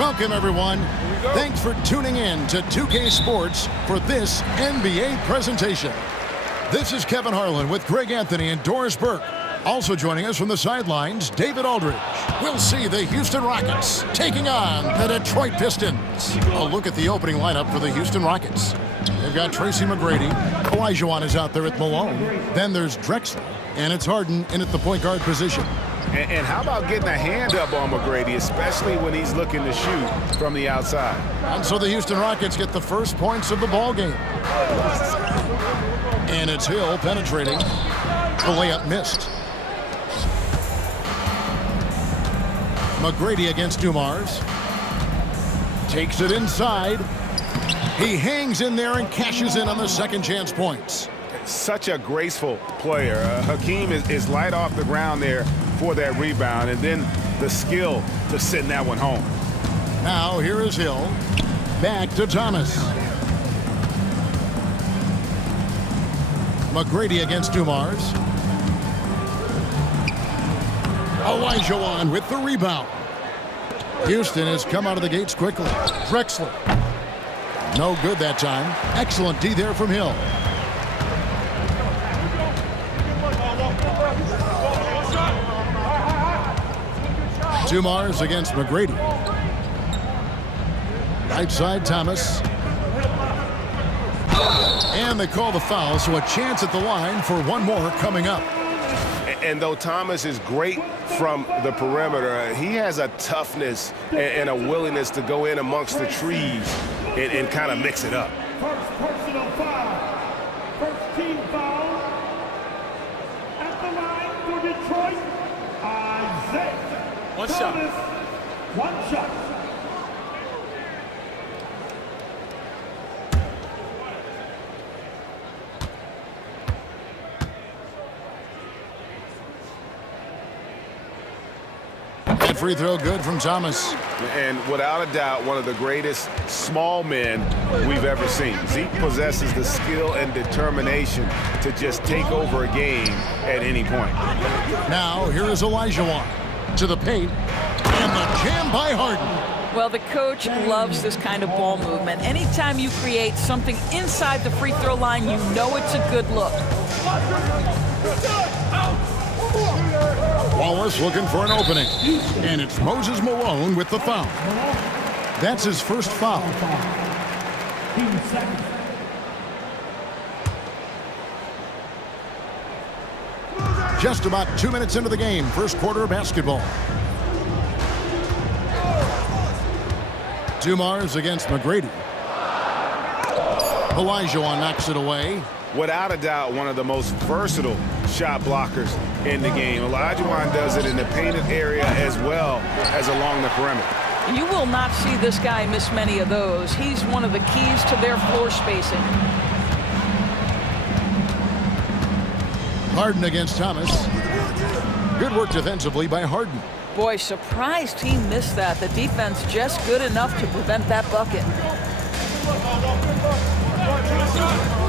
Welcome, everyone. Thanks for tuning in to 2K Sports for this NBA presentation. This is Kevin Harlan with Greg Anthony and Doris Burke. Also joining us from the sidelines, David Aldridge. We'll see the Houston Rockets taking on the Detroit Pistons. A look at the opening lineup for the Houston Rockets. They've got Tracy McGrady. Olajuwon is out there at Malone. Then there's Drexler. And it's Harden in at the point guard position. And how about getting a hand up on McGrady, especially when he's looking to shoot from the outside? And so the Houston Rockets get the first points of the ball game. And it's Hill penetrating. The layup missed. McGrady against Dumars. Takes it inside. He hangs in there and cashes in on the second chance points. Such a graceful player. Hakeem is light off the ground there for that rebound, and then the skill to send that one home. Now here is Hill. Back to Thomas. McGrady against Dumars. Olajuwon with the rebound. Houston has come out of the gates quickly. Drexler. No good that time. Excellent D there from Hill. Dumars against McGrady. Right side, Thomas. And they call the foul, so a chance at the line for one more coming up. And though Thomas is great from the perimeter, he has a toughness and a willingness to go in amongst the trees and kind of mix it up. First personal foul. First team foul. At the line for Detroit, Isaiah. One Thomas. shot. One shot. That free throw good from Thomas. And without a doubt, one of the greatest small men we've ever seen. Zeke possesses the skill and determination to just take over a game at any point. Now here is Olajuwon to the paint, and the jam by Harden. Well, the coach loves this kind of ball movement. Anytime you create something inside the free throw line, you know it's a good look. Wallace looking for an opening. And it's Moses Malone with the foul. That's his first foul. Just about 2 minutes into the game, first quarter of basketball. Dumars against McGrady. Olajuwon knocks it away. Without a doubt, one of the most versatile shot blockers in the game. Olajuwon does it in the painted area as well as along the perimeter. You will not see this guy miss many of those. He's one of the keys to their floor spacing. Harden against Thomas. Good work defensively by Harden. Boy, surprised he missed that. The defense just good enough to prevent that bucket.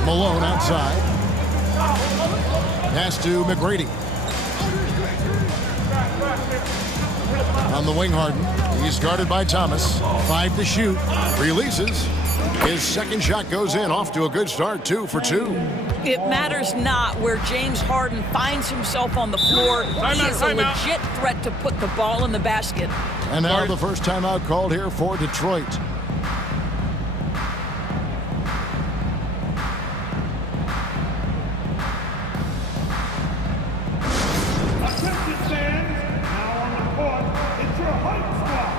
Malone outside. Pass to McGrady. On the wing, Harden. He's guarded by Thomas. 5 to shoot. Releases. His second shot goes in. Off to a good start. 2 for 2. It matters not where James Harden finds himself on the floor. He is a legit threat to put the ball in the basket. And now the first timeout called here for Detroit. Attention fans, now on the court, it's your hype squad.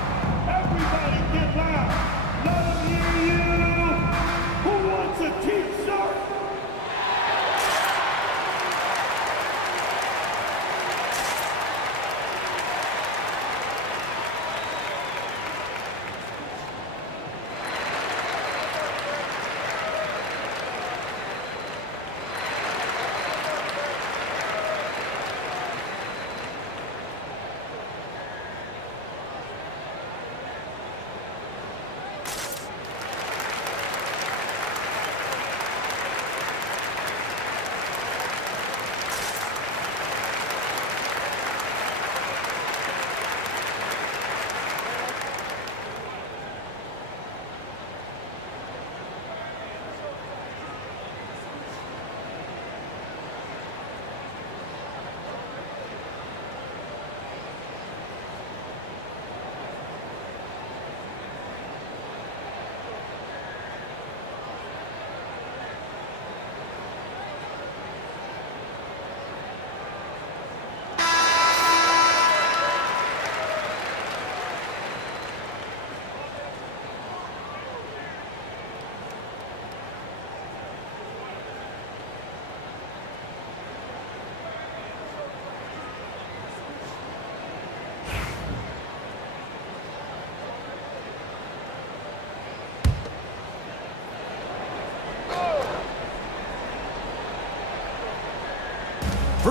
Everybody get loud. Let them hear you. Who wants a t-shirt?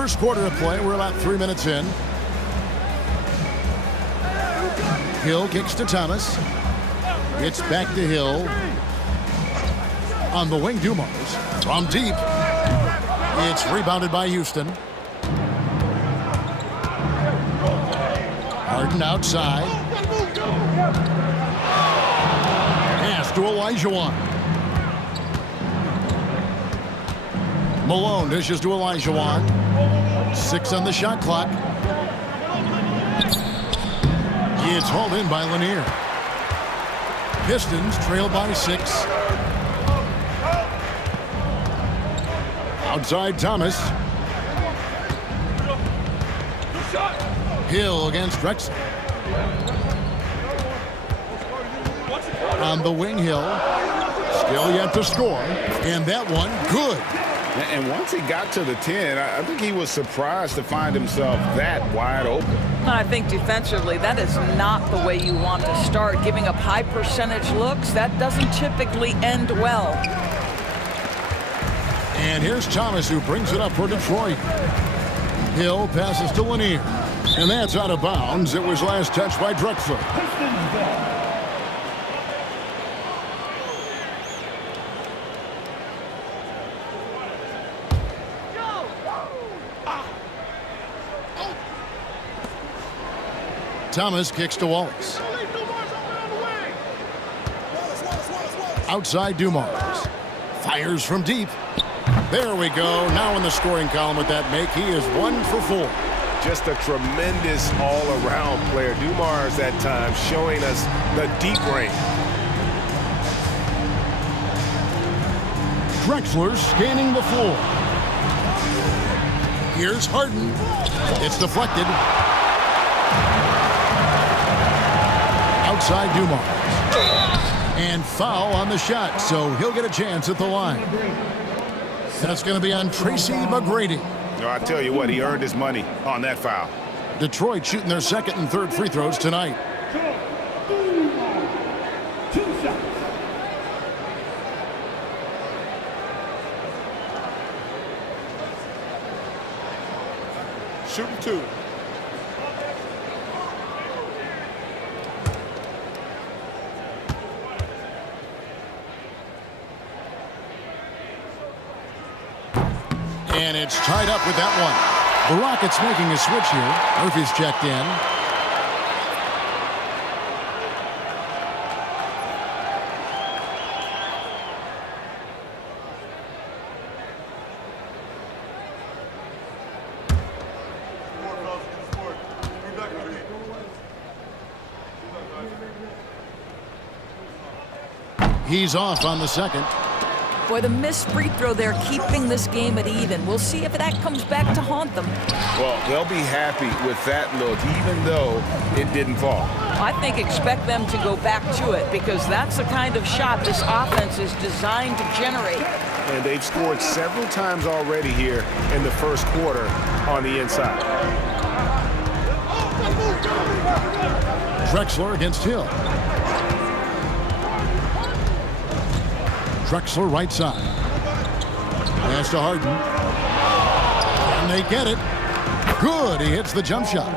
First quarter of play. We're about 3 minutes in. Hill kicks to Thomas. It's back to Hill. On the wing, Dumars. From deep. It's rebounded by Houston. Harden outside. Pass to Olajuwon. Malone dishes to Olajuwon. 6 on the shot clock. It's hauled in by Lanier. Pistons trail by 6. Outside Thomas. Hill against Drexler. On the wing, Hill. Still yet to score. And that one, good. And once he got to the 10, I think he was surprised to find himself that wide open. I think defensively, that is not the way you want to start. Giving up high percentage looks, that doesn't typically end well. And here's Thomas, who brings it up for Detroit. Hill passes to Lanier. And that's out of bounds. It was last touched by Drexler. Thomas kicks to Wallace. Outside Dumars. Fires from deep. There we go. Now in the scoring column with that make. He is 1 for 4. Just a tremendous all-around player. Dumars at times showing us the deep range. Drexler scanning the floor. Here's Harden. It's deflected. Outside Dumars. And foul on the shot, so he'll get a chance at the line. That's going to be on Tracy McGrady. I tell you what, he earned his money on that foul. Detroit shooting their second and third free throws tonight. 2 shots. Shooting 2. And it's tied up with that one. The Rockets making a switch here. Murphy's checked in. He's off on the second. Boy, the missed free throw there, keeping this game at even. We'll see if that comes back to haunt them. Well, they'll be happy with that look, even though it didn't fall. I think expect them to go back to it because that's the kind of shot this offense is designed to generate. And they've scored several times already here in the first quarter on the inside. Drexler against Hill. Drexler right side. Pass to Harden. And they get it. Good. He hits the jump shot.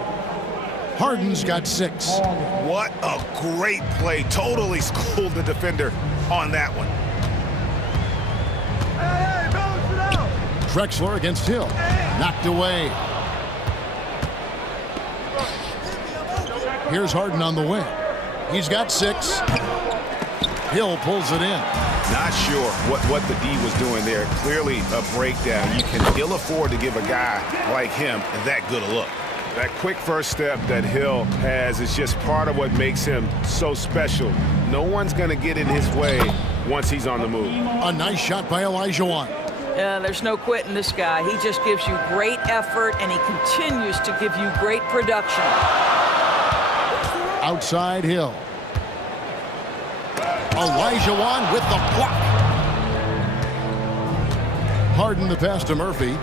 Harden's got 6. What a great play. Totally schooled the defender on that one. Drexler against Hill. Knocked away. Here's Harden on the wing. He's got 6. Hill pulls it in. Not sure what the D was doing there. Clearly a breakdown. You can ill afford to give a guy like him that good a look. That quick first step that Hill has is just part of what makes him so special. No one's going to get in his way once he's on the move. A nice shot by Olajuwon. There's no quitting this guy. He just gives you great effort, and he continues to give you great production. Outside Hill. Olajuwon with the block. Harden the pass to Murphy.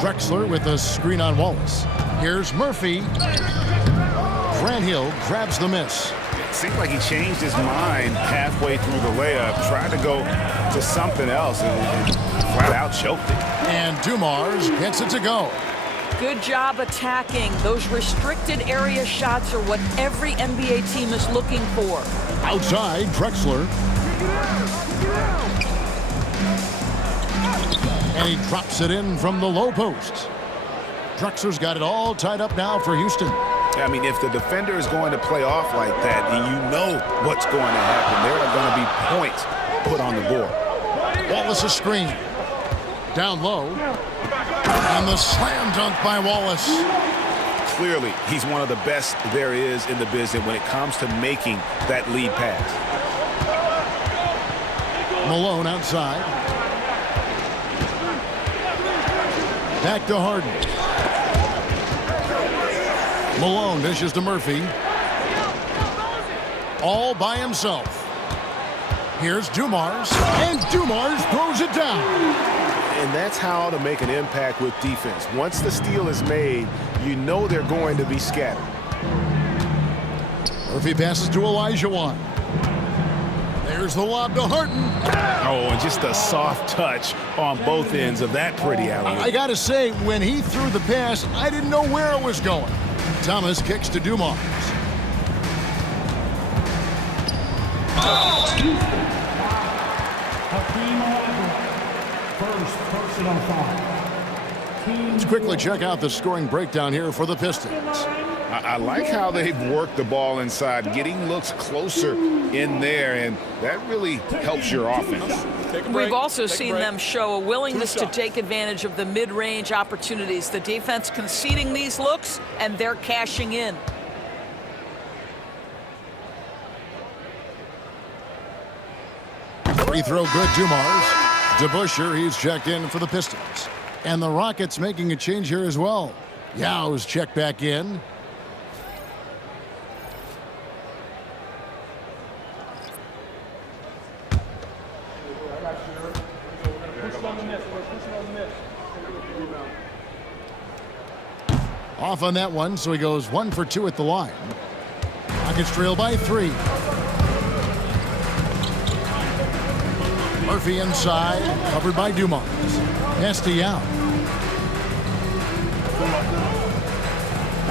Drexler with a screen on Wallace. Here's Murphy. Grant Hill grabs the miss. Seemed like he changed his mind halfway through the layup, tried to go to something else, and flat out choked it. And Dumars gets it to go. Good job attacking. Those restricted area shots are what every NBA team is looking for. Outside, Drexler. And he drops it in from the low post. Drexler's got it all tied up now for Houston. I mean, if the defender is going to play off like that, and you know what's going to happen, there are going to be points put on the board. Wallace a screen. Down low. And the slam dunk by Wallace. Clearly, he's one of the best there is in the business when it comes to making that lead pass. Malone outside. Back to Harden. Malone dishes to Murphy. All by himself. Here's Dumars. And Dumars throws it down. And that's how to make an impact with defense. Once the steal is made, you know they're going to be scattered. Murphy passes to Elijah Wan. There's the lob to Harden. Oh, and just a soft touch on both ends of that pretty alley. I got to say, when he threw the pass, I didn't know where it was going. Thomas kicks to Dumars. Let's quickly check out the scoring breakdown here for the Pistons. I like how they've worked the ball inside, getting looks closer in there, and that really helps your offense. We've also seen them show a willingness to take advantage of the mid-range opportunities. The defense conceding these looks, and they're cashing in. Free throw good, Dumars. DeBusschere, he's checked in for the Pistons. And the Rockets making a change here as well. Yow's checked back in. Off on that one, so he goes 1 for 2 at the line. Rockets trail by 3. Murphy inside, covered by Dumars. Pass to Yao.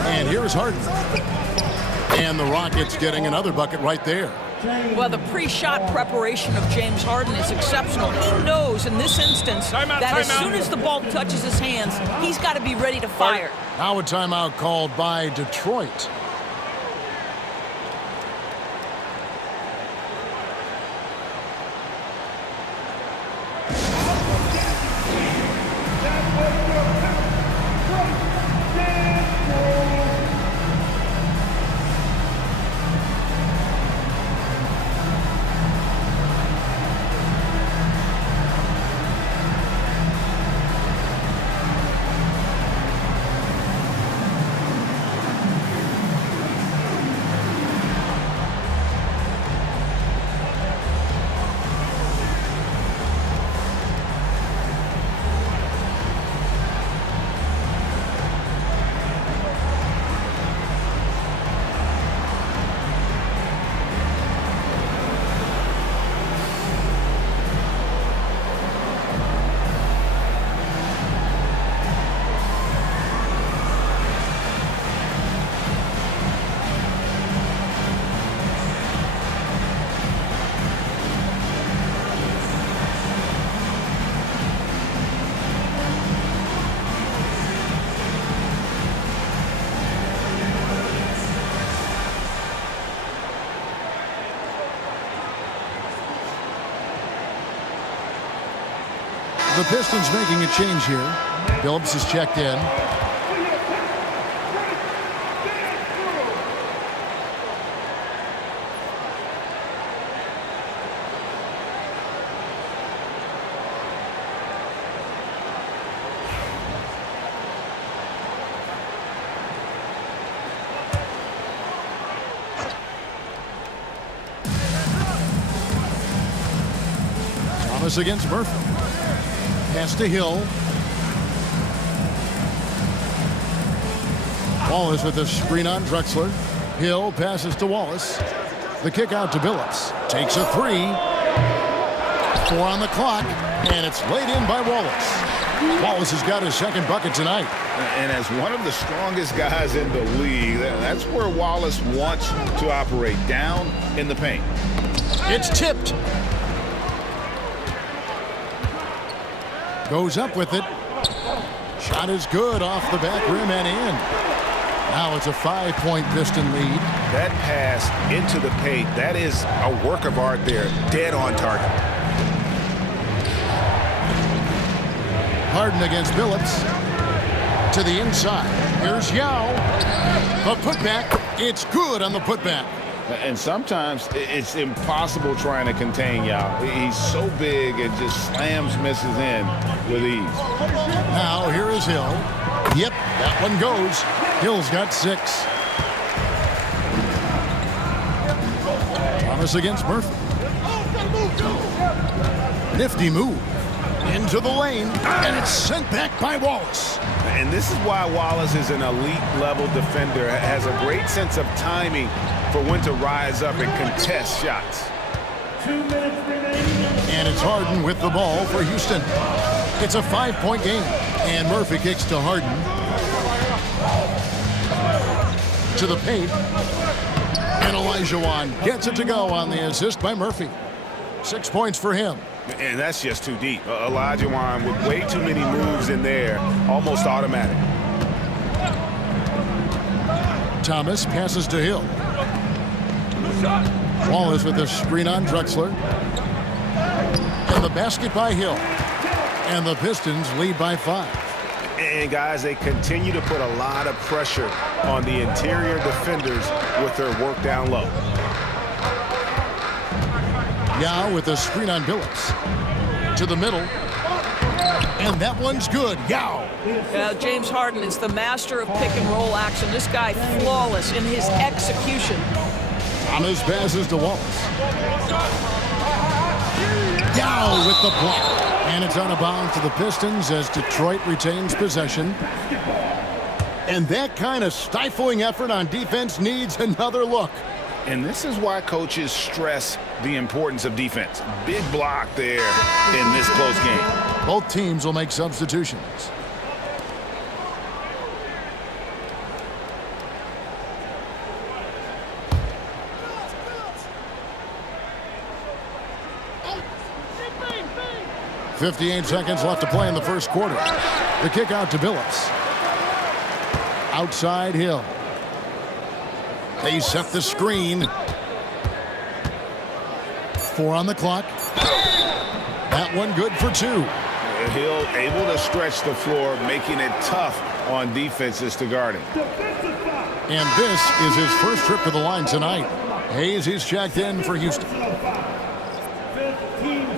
And here's Harden. And the Rockets getting another bucket right there. Well, the pre-shot preparation of James Harden is exceptional. He knows in this instance that as soon as the ball touches his hands, he's got to be ready to fire. Now a timeout called by Detroit. The Pistons making a change here. Phillips is checked in. Thomas against Murphy. Pass to Hill. Wallace with a screen on Drexler. Hill passes to Wallace. The kick out to Billups. Takes a three. 4 on the clock, and it's laid in by Wallace. Wallace has got his second bucket tonight. And as one of the strongest guys in the league, that's where Wallace wants to operate, down in the paint. It's tipped. Goes up with it. Shot is good off the back rim and in. Now it's a 5-point Piston lead. That pass into the paint, that is a work of art there, dead on target. Harden against Billups. To the inside. Here's Yao. The putback. It's good on the putback. And sometimes it's impossible trying to contain Yao. He's so big and just slams misses in with ease. Now here is Hill. Yep, that one goes. Hill's got 6. Thomas against Murphy. Nifty move. Into the lane, and it's sent back by Wallace. And this is why Wallace is an elite-level defender, has a great sense of timing for when to rise up and contest shots. 2 minutes remaining. And it's Harden with the ball for Houston. It's a 5-point game, and Murphy kicks to Harden. To the paint. And Olajuwon gets it to go on the assist by Murphy. 6 points for him. And that's just too deep. Olajuwon with way too many moves in there, almost automatic. Thomas passes to Hill. Wallace with a screen on Drexler. And the basket by Hill. And the Pistons lead by 5. And guys, they continue to put a lot of pressure on the interior defenders with their work down low. Yao with a screen on Billups. To the middle. And that one's good. Yao. James Harden is the master of pick and roll action. This guy flawless in his execution. Thomas passes to Wallace. Yao with the block. And it's out of bounds to the Pistons as Detroit retains possession. And that kind of stifling effort on defense needs another look. And this is why coaches stress the importance of defense. Big block there in this close game. Both teams will make substitutions. .58 seconds left to play in the first quarter. The kick out to Billups. Outside Hill. They set the screen. 4 on the clock. That one good for 2. Hill able to stretch the floor, making it tough on defenses to guard him. And this is his first trip to the line tonight. Hayes is checked in for Houston. 15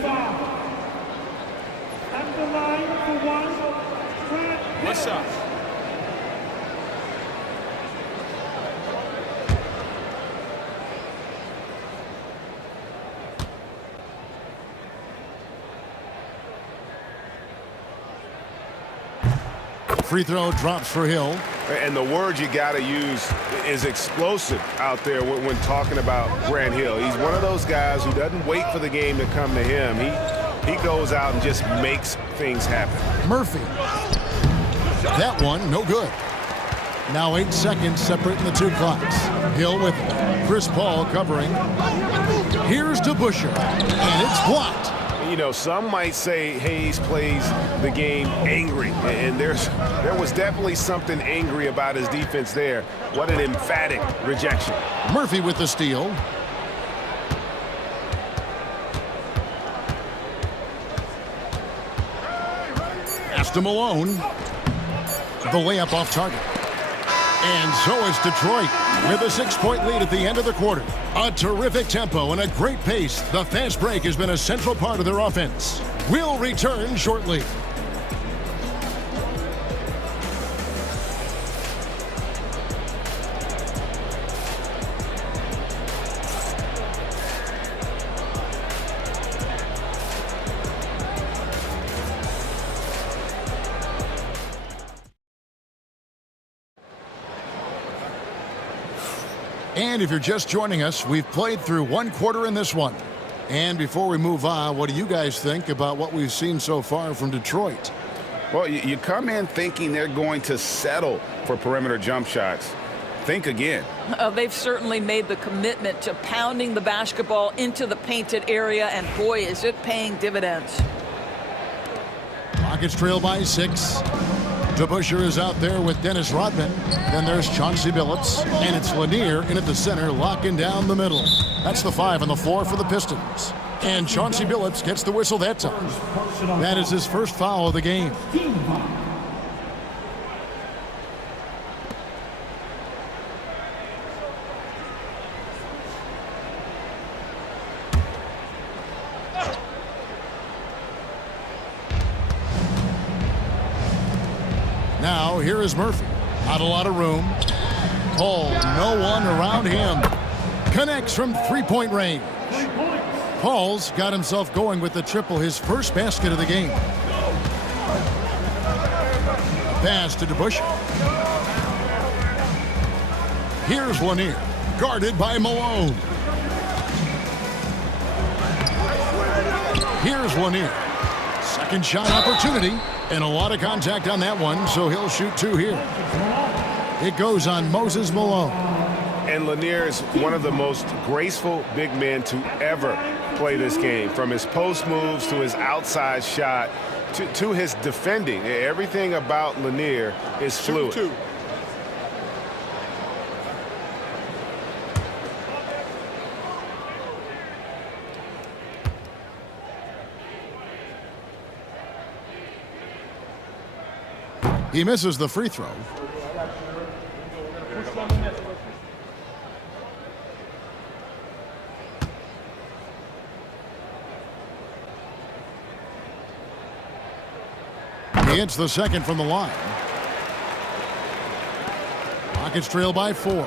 foul. At the line for 1. What's up? Free throw drops for Hill. And the word you got to use is explosive out there when talking about Grant Hill. He's one of those guys who doesn't wait for the game to come to him. He goes out and just makes things happen. Murphy. That one, no good. Now 8 seconds separating the 2 clocks. Hill with Chris Paul covering. Here's to Busher, and it's blocked. You know, some might say Hayes plays the game angry, and there was definitely something angry about his defense there. What an emphatic rejection. Murphy with the steal. Pass to Malone. The layup off target. And so is Detroit with a 6-point lead at the end of the quarter. A terrific tempo and a great pace. The fast break has been a central part of their offense. We'll return shortly. And if you're just joining us, we've played through one quarter in this one. And before we move on, what do you guys think about what we've seen so far from Detroit? Well, you come in thinking they're going to settle for perimeter jump shots. Think again. They've certainly made the commitment to pounding the basketball into the painted area, and boy, is it paying dividends. Rockets trail by 6. DeBusschere is out there with Dennis Rodman. Then there's Chauncey Billups, and it's Lanier in at the center, locking down the middle. That's the 5 on the floor for the Pistons. And Chauncey Billups gets the whistle that time. That is his first foul of the game. Now, here is Murphy. Not a lot of room. Paul, no one around him. Connects from three-point range. Paul's got himself going with the triple, his first basket of the game. Pass to DeBusschere. Here's Lanier, guarded by Malone. Here's Lanier. Second shot opportunity. And a lot of contact on that one, so he'll shoot 2 here. It goes on Moses Malone. And Lanier is one of the most graceful big men to ever play this game. From his post moves to his outside shot to his defending. Everything about Lanier is fluid. He misses the free throw. He hits the second from the line. Rockets trail by 4.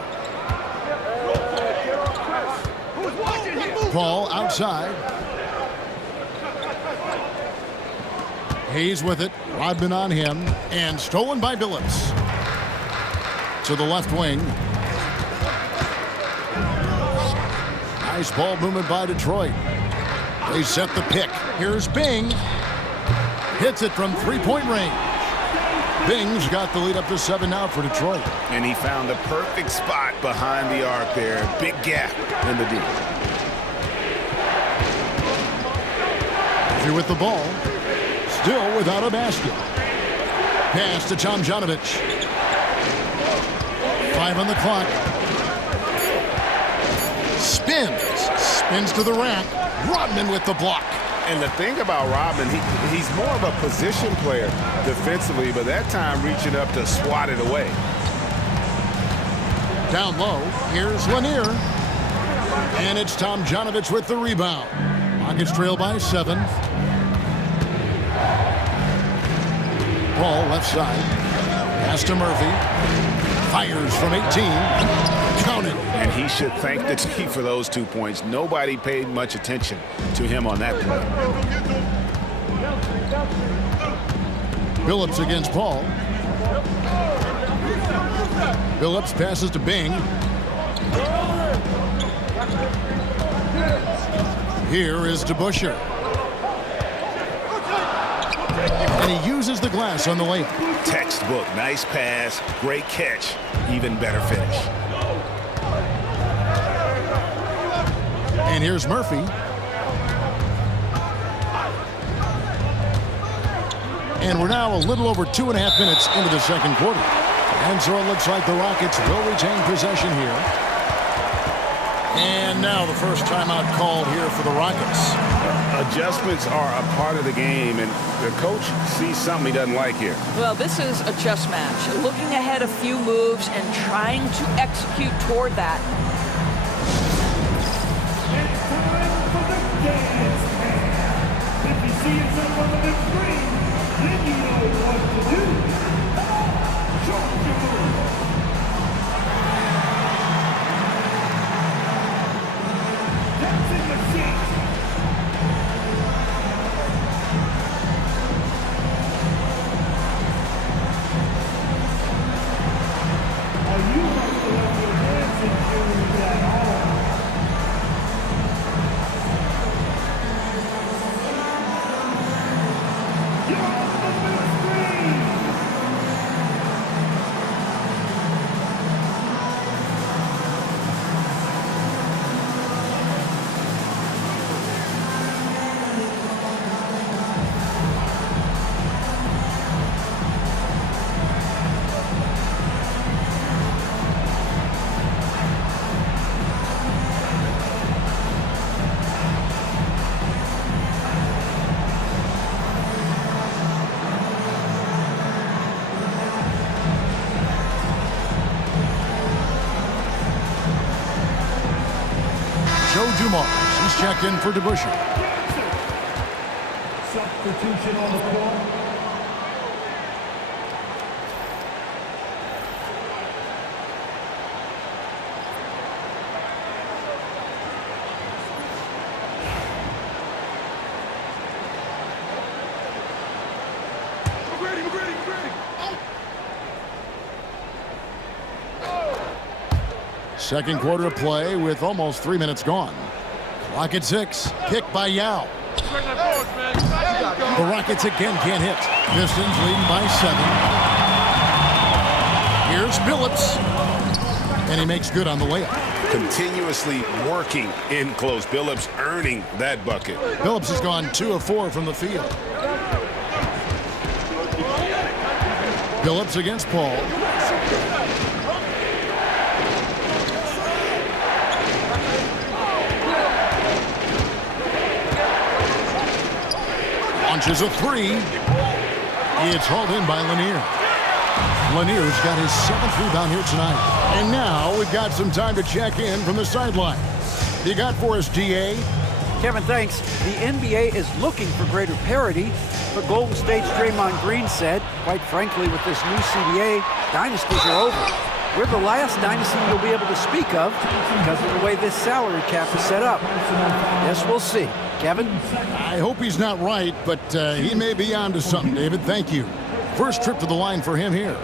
Paul outside. Hayes with it. Rodman on him. And stolen by Billups. To the left wing. Nice ball movement by Detroit. They set the pick. Here's Bing. Hits it from three-point range. Bing's got the lead up to 7 now for Detroit. And he found the perfect spot behind the arc there. Big gap in the D. Here with the ball. Still without a basket. Pass to Tomjanovich. 5 on the clock. Spins to the rack. Rodman with the block. And the thing about Rodman, he's more of a position player defensively, but that time reaching up to swat it away. Down low, here's Lanier. And it's Tomjanovich with the rebound. Rockets trail by 7. Paul left side. Pass to Murphy. Fires from 18. Counted. And he should thank the team for those 2 points. Nobody paid much attention to him on that play. Billups against Paul. Billups passes to Bing. Here is DeBusschere. And he uses the glass on the layup. Textbook, nice pass, great catch, even better finish. And here's Murphy. And we're now a little over 2.5 minutes into the second quarter. And so it looks like the Rockets will retain possession here. And now the first timeout called here for the Rockets. Adjustments are a part of the game, and the coach sees something he doesn't like here. Well, this is a chess match. Looking ahead a few moves and trying to execute toward that. It's time for the dance man. If you see yourself on the big screen, then you know what to do. Show your move. Dancing the seat. Are you going to let your dancing do that? Joe Dumars. He's checked in for DeBusschere. Substitution on the court. Second quarter of play with almost 3 minutes gone. Clock at 6. Kick by Yao. The Rockets again can't hit. Pistons leading by 7. Here's Phillips. And he makes good on the layup. Continuously working in close. Phillips earning that bucket. Phillips has gone 2 of 4 from the field. Phillips against Paul. Launches a 3. It's hauled in by Lanier. Lanier's got his 7th rebound here tonight. And now we've got some time to check in from the sideline. You got for us, DA? Kevin, thanks. The NBA is looking for greater parity, but Golden State's Draymond Green said, quite frankly, with this new CBA, dynasties are over. We're the last dynasty you'll be able to speak of because of the way this salary cap is set up. Yes, we'll see. Kevin? I hope he's not right, but he may be on to something, David. Thank you. First trip to the line for him here.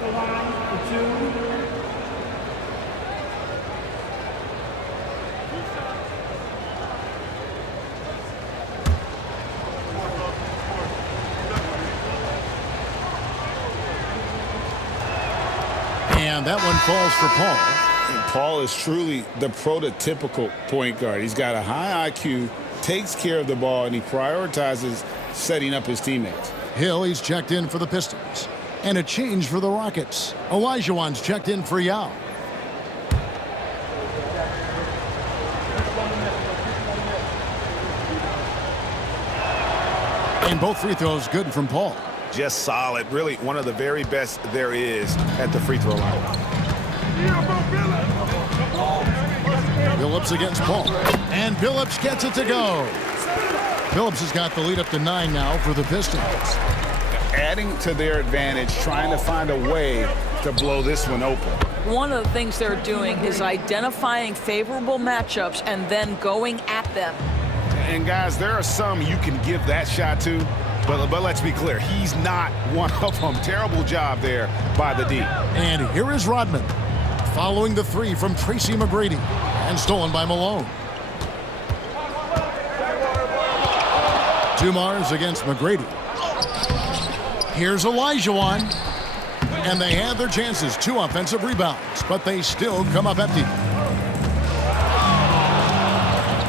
And that one falls for Paul. And Paul is truly the prototypical point guard. He's got a high IQ, takes care of the ball, and he prioritizes setting up his teammates. Hill, he's checked in for the Pistons. And a change for the Rockets. Olajuwon's checked in for Yao. And both free throws good from Paul. Just solid. Really one of the very best there is at the free throw line. Phillips against Paul. And Phillips gets it to go. Phillips has got the lead up to 9 now for the Pistons. Adding to their advantage, trying to find a way to blow this one open. One of the things they're doing is identifying favorable matchups and then going at them. And guys, there are some you can give that shot to, but let's be clear, he's not one of them. Terrible job there by the D. And here is Rodman, following the 3 from Tracy McGrady, and stolen by Malone. Dumars against McGrady. Here's Olajuwon. And they had their chances. 2 offensive rebounds, but they still come up empty.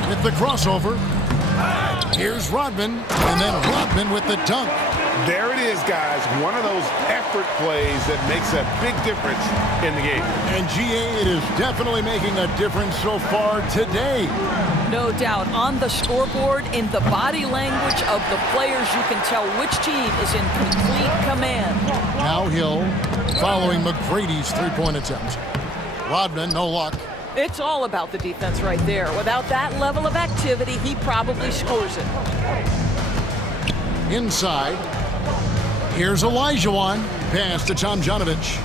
With the crossover. Here's Rodman. And then Rodman with the dunk. There it is, guys. One of those effort plays that makes a big difference in the game. And GA, it is definitely making a difference so far today. No doubt. On the scoreboard, in the body language of the players, you can tell which team is in complete command. Now Hill following McGrady's 3-point attempt. Rodman, no luck. It's all about the defense right there. Without that level of activity, he probably scores it. Inside. Here's Olajuwon. Pass to Tomjanovich.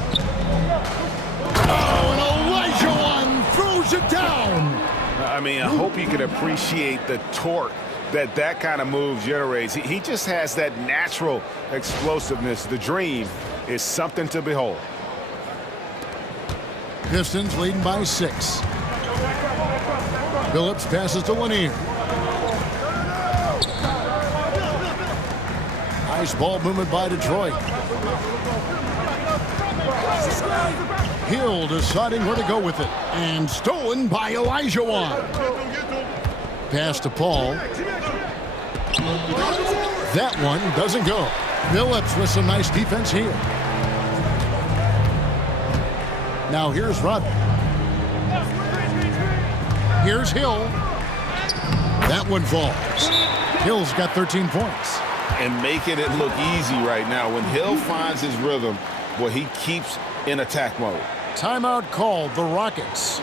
Oh, and Olajuwon throws it down. I mean, I hope you can appreciate the torque that kind of move generates. He just has that natural explosiveness. The dream is something to behold. Pistons leading by 6. Phillips passes to Lanier. Nice ball movement by Detroit. Hill deciding where to go with it. And stolen by Olajuwon. Pass to Paul. That one doesn't go. Phillips with some nice defense here. Now here's Rodman. Here's Hill. That one falls. Hill's got 13 points. And making it look easy right now. When Hill finds his rhythm, well, he keeps in attack mode. Timeout called, the Rockets.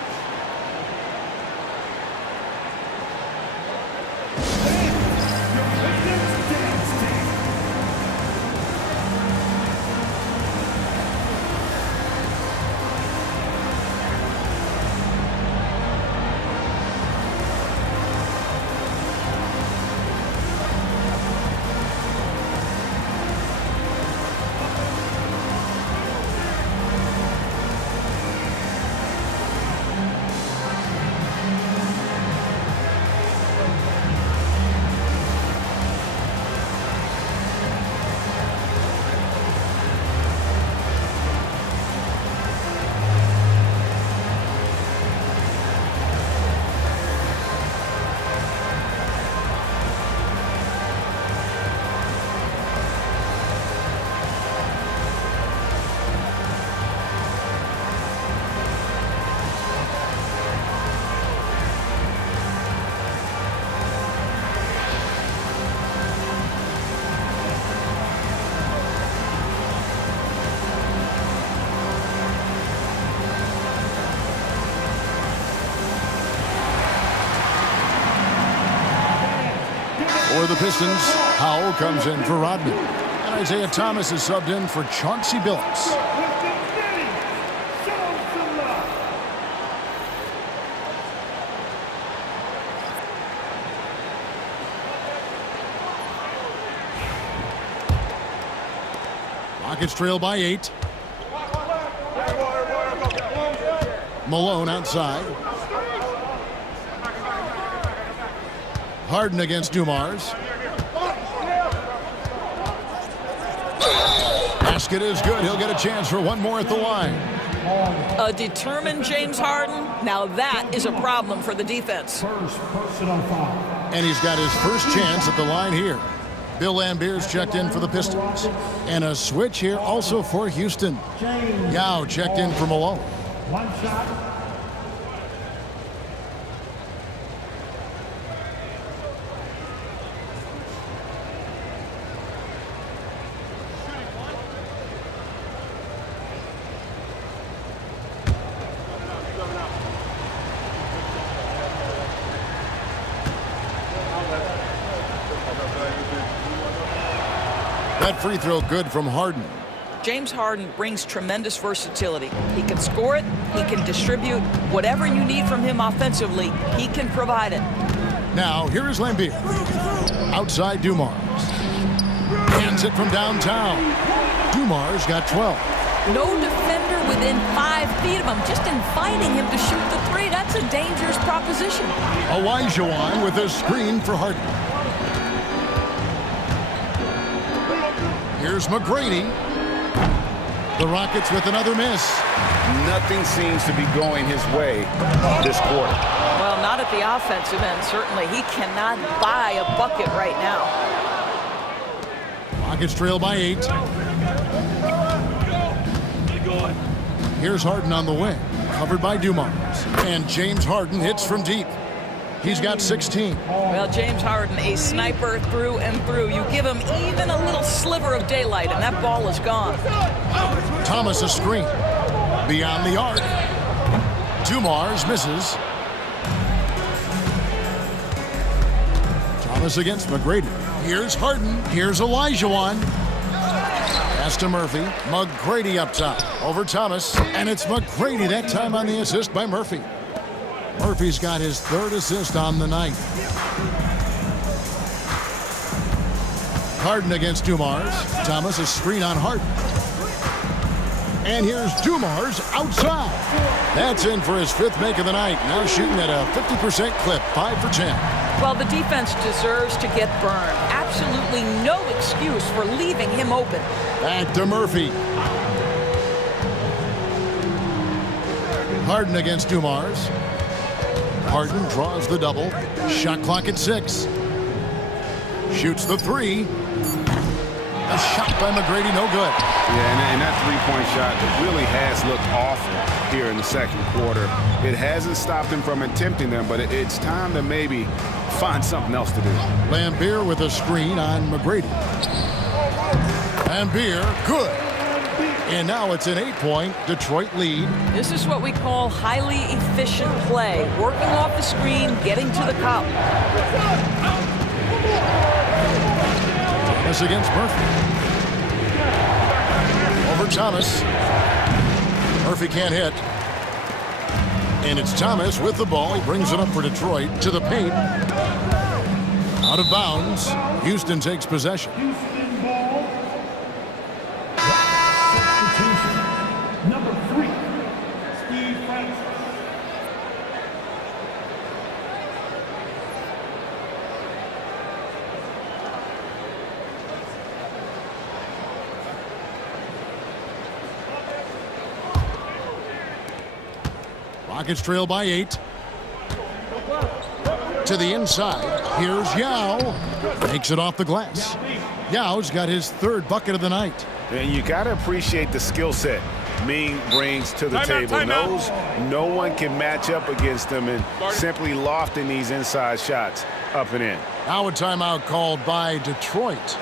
For the Pistons, Howell comes in for Rodman. And Isaiah Thomas is subbed in for Chauncey Billups. Rockets trail by 8. Malone outside. Harden against Dumars. Basket is good. He'll get a chance for one more at the line. A determined James Harden. Now that is a problem for the defense. First personal foul. And he's got his first chance at the line here. Bill Lambier's checked in for the Pistons. And a switch here also for Houston. Yao checked in for Malone. One shot. That free throw good from Harden. James Harden brings tremendous versatility. He can score it, he can distribute. Whatever you need from him offensively, he can provide it. Now, here is Lambier. Outside Dumars. Hands it from downtown. Dumars got 12. No defender within 5 feet of him. Just inviting him to shoot the three, that's a dangerous proposition. Olajuwon with a screen for Harden. Here's McGrady. The Rockets with another miss. Nothing seems to be going his way this quarter. Well, not at the offensive end, certainly. He cannot buy a bucket right now. Rockets trail by 8. Here's Harden on the wing, covered by Dumars. And James Harden hits from deep. He's got 16. Well, James Harden, a sniper through and through. You give him even a little sliver of daylight, and that ball is gone. Thomas a screen. Beyond the arc. Dumars misses. Thomas against McGrady. Here's Harden. Here's Olajuwon. Pass to Murphy. McGrady up top. Over Thomas. And it's McGrady that time on the assist by Murphy. Murphy's got his third assist on the night. Harden against Dumars. Thomas a screen on Harden. And here's Dumars outside. That's in for his 5th make of the night. Now shooting at a 50% clip, 5 for 10. Well, the defense deserves to get burned. Absolutely no excuse for leaving him open. Back to Murphy. Harden against Dumars. Harden draws the double. Shot clock at 6. Shoots the 3. A shot by McGrady, no good. Yeah, and that three-point shot really has looked awful here in the second quarter. It hasn't stopped him from attempting them, but it's time to maybe find something else to do. Lambier with a screen on McGrady. Lambier, good. And now it's an 8-point Detroit lead. This is what we call highly efficient play. Working off the screen, getting to the cup. Thomas against Murphy. Over Thomas. Murphy can't hit. And it's Thomas with the ball. He brings it up for Detroit to the paint. Out of bounds. Houston takes possession. Houston ball. Substitution. Number 3, Steve Francis. Rockets trail by 8. To the inside. Here's Yao. Makes it off the glass. Yao's got his 3rd bucket of the night. And you got to appreciate the skill set Ming brings to the table. Knows no one can match up against him and simply lofting these inside shots up and in. Now a timeout called by Detroit.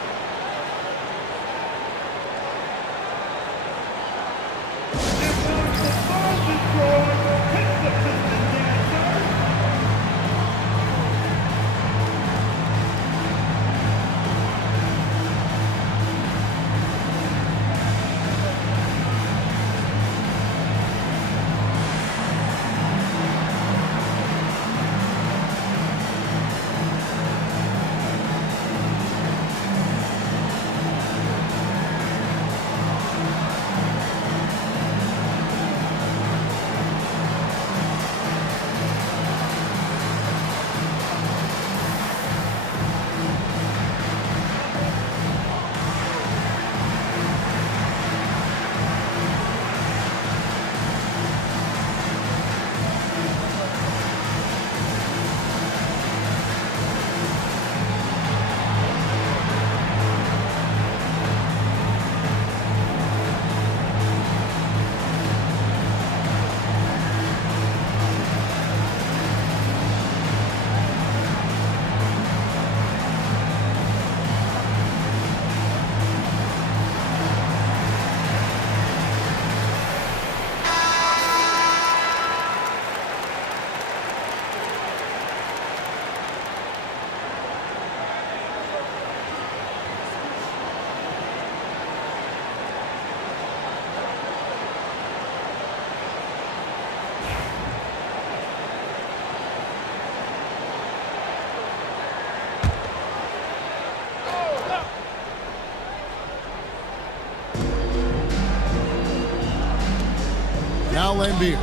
Lambeer.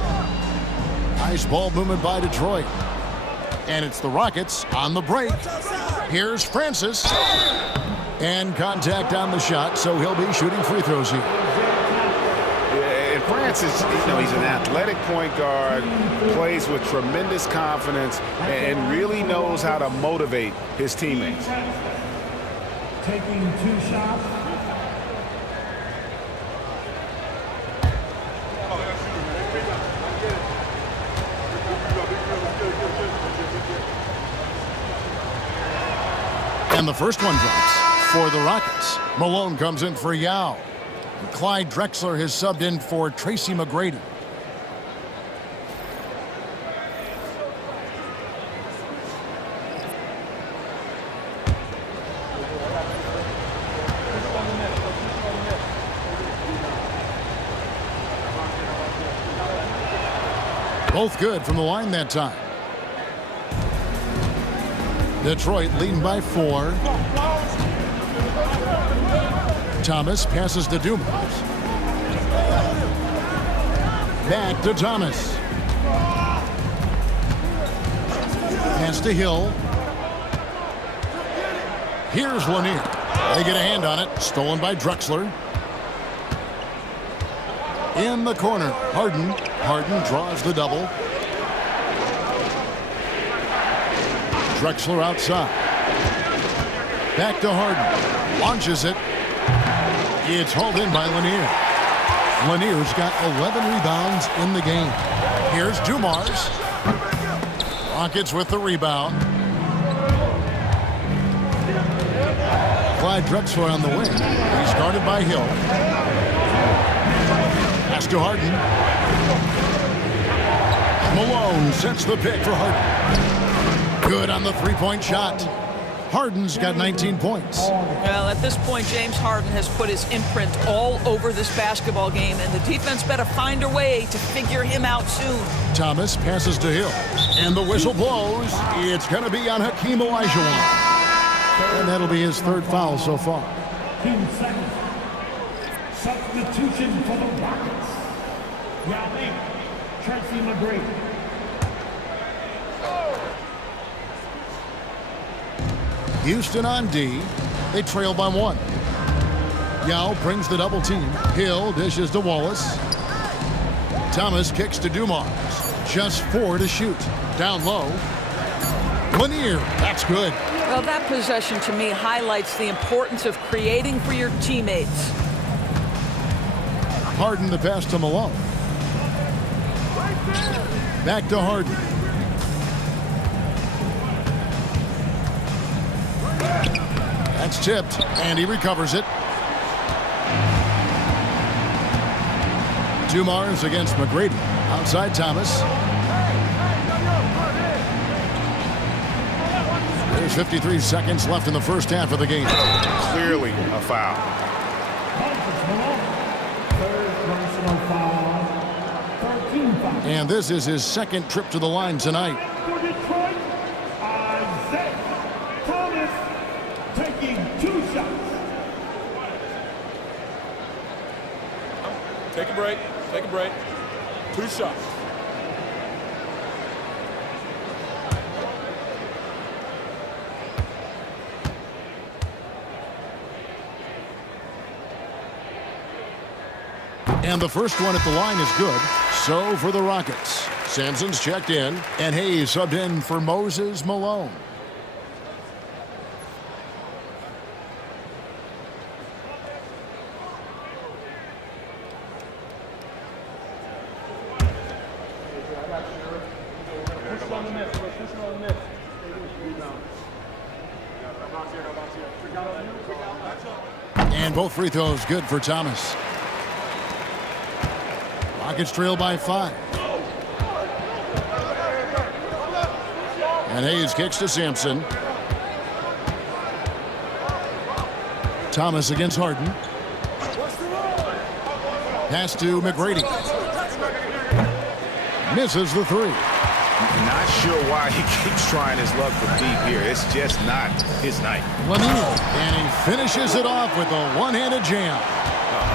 Nice ball movement by Detroit. And it's the Rockets on the break. Here's Francis. And contact on the shot, so he'll be shooting free throws here. Yeah, and Francis, he's an athletic point guard, plays with tremendous confidence, and really knows how to motivate his teammates. Taking 2 shots. And the first one drops for the Rockets. Malone comes in for Yao. And Clyde Drexler has subbed in for Tracy McGrady. Both good from the line that time. Detroit leading by 4. Thomas passes to Dumas. Back to Thomas. Pass to Hill. Here's Lanier. They get a hand on it. Stolen by Drexler. In the corner, Harden. Harden draws the double. Drexler outside. Back to Harden. Launches it. It's hauled in by Lanier. Lanier's got 11 rebounds in the game. Here's Dumars. Rockets with the rebound. Clyde Drexler on the wing. He's guarded by Hill. Pass to Harden. Malone sets the pick for Harden. Good on the three-point shot. Harden's got 19 points. Well, at this point, James Harden has put his imprint all over this basketball game, and the defense better find a way to figure him out soon. Thomas passes to Hill. And the whistle blows. It's going to be on Hakeem Olajuwon. And that'll be his third foul so far. 2 seconds. Substitution for the Rockets. Yao Ming, Tracy McGrady. Houston on D. They trail by 1. Yao brings the double team. Hill dishes to Wallace. Thomas kicks to Dumars. Just 4 to shoot. Down low. Lanier. That's good. Well, that possession to me highlights the importance of creating for your teammates. Harden the pass to Malone. Back to Harden. That's tipped, and he recovers it. Dumars against McGrady. Outside Thomas. There's 53 seconds left in the first half of the game. Clearly a foul. Third personal foul. 13 fouls. And this is his second trip to the line tonight. For Detroit, Isaiah Thomas taking 2 shots. Take a break. Take a break. 2 shots. And the first one at the line is good. So for the Rockets, Sampson's checked in, and Hayes subbed in for Moses Malone. And both free throws good for Thomas. Rockets trail by 5. And Hayes kicks to Sampson. Thomas against Harden. Pass to McGrady. Misses the 3. Not sure why he keeps trying his luck from deep here. It's just not his night. Lanier, and he finishes it off with a one-handed jam.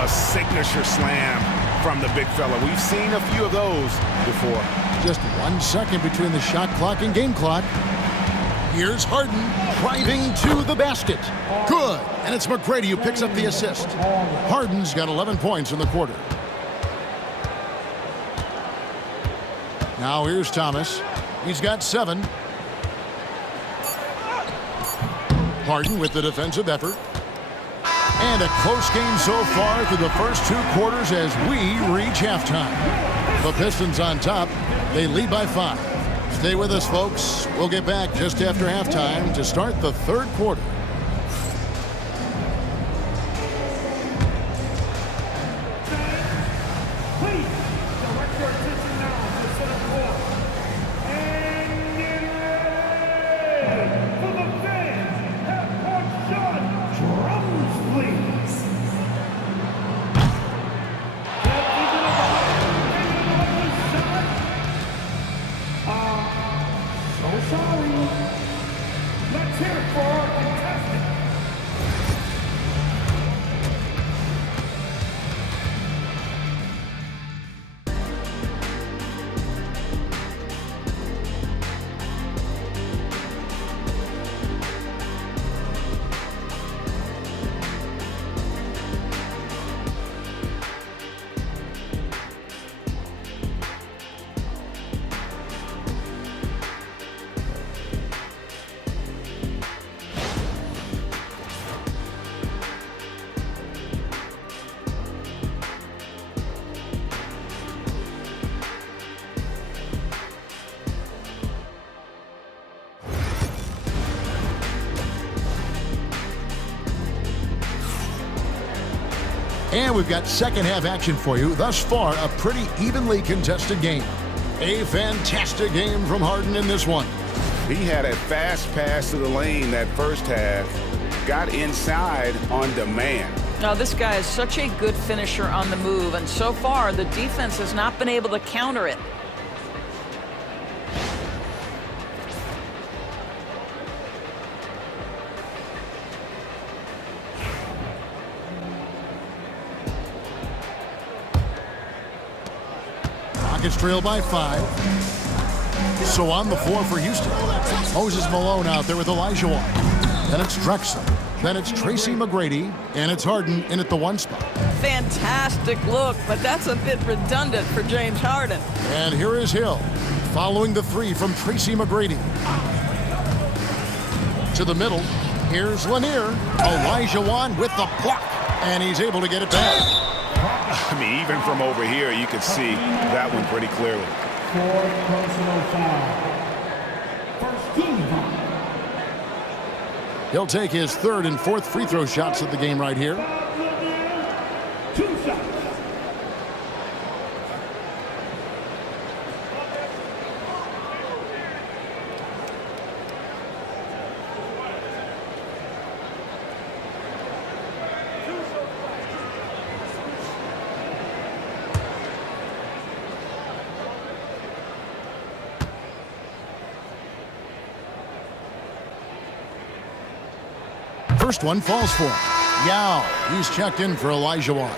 A signature slam from the big fella. We've seen a few of those before. Just 1 second between the shot clock and game clock. Here's Harden driving to the basket. Good. And it's McGrady who picks up the assist. Harden's got 11 points in the quarter. Now here's Thomas. He's got 7. Harden with the defensive effort. And a close game so far through the first 2 quarters as we reach halftime. The Pistons on top. They lead by 5. Stay with us, folks. We'll get back just after halftime to start the 3rd quarter. Please, direct your attention now to the center court. And get ready for the fans. Half-court shot. Drums, please. So sorry. Let's hear it for our contestant. And we've got second half action for you. Thus far, a pretty evenly contested game. A fantastic game from Harden in this one. He had a fast pass to the lane that first half. Got inside on demand. Now, this guy is such a good finisher on the move, and so far, the defense has not been able to counter it. Rockets trail by 5. So on the floor for Houston. Moses Malone out there with Olajuwon. Then it's Drexler. Then it's Tracy McGrady. And it's Harden in at the 1 spot. Fantastic look, but that's a bit redundant for James Harden. And here is Hill following the 3 from Tracy McGrady. To the middle. Here's Lanier. Olajuwon with the block. And he's able to get it back. I mean, even from over here, you could see that one pretty clearly. 4 personal foul. First team foul. He'll take his 3rd and 4th free throw shots of the game right here. 2 shots. First one falls for him. Yao. He's checked in for Olajuwon.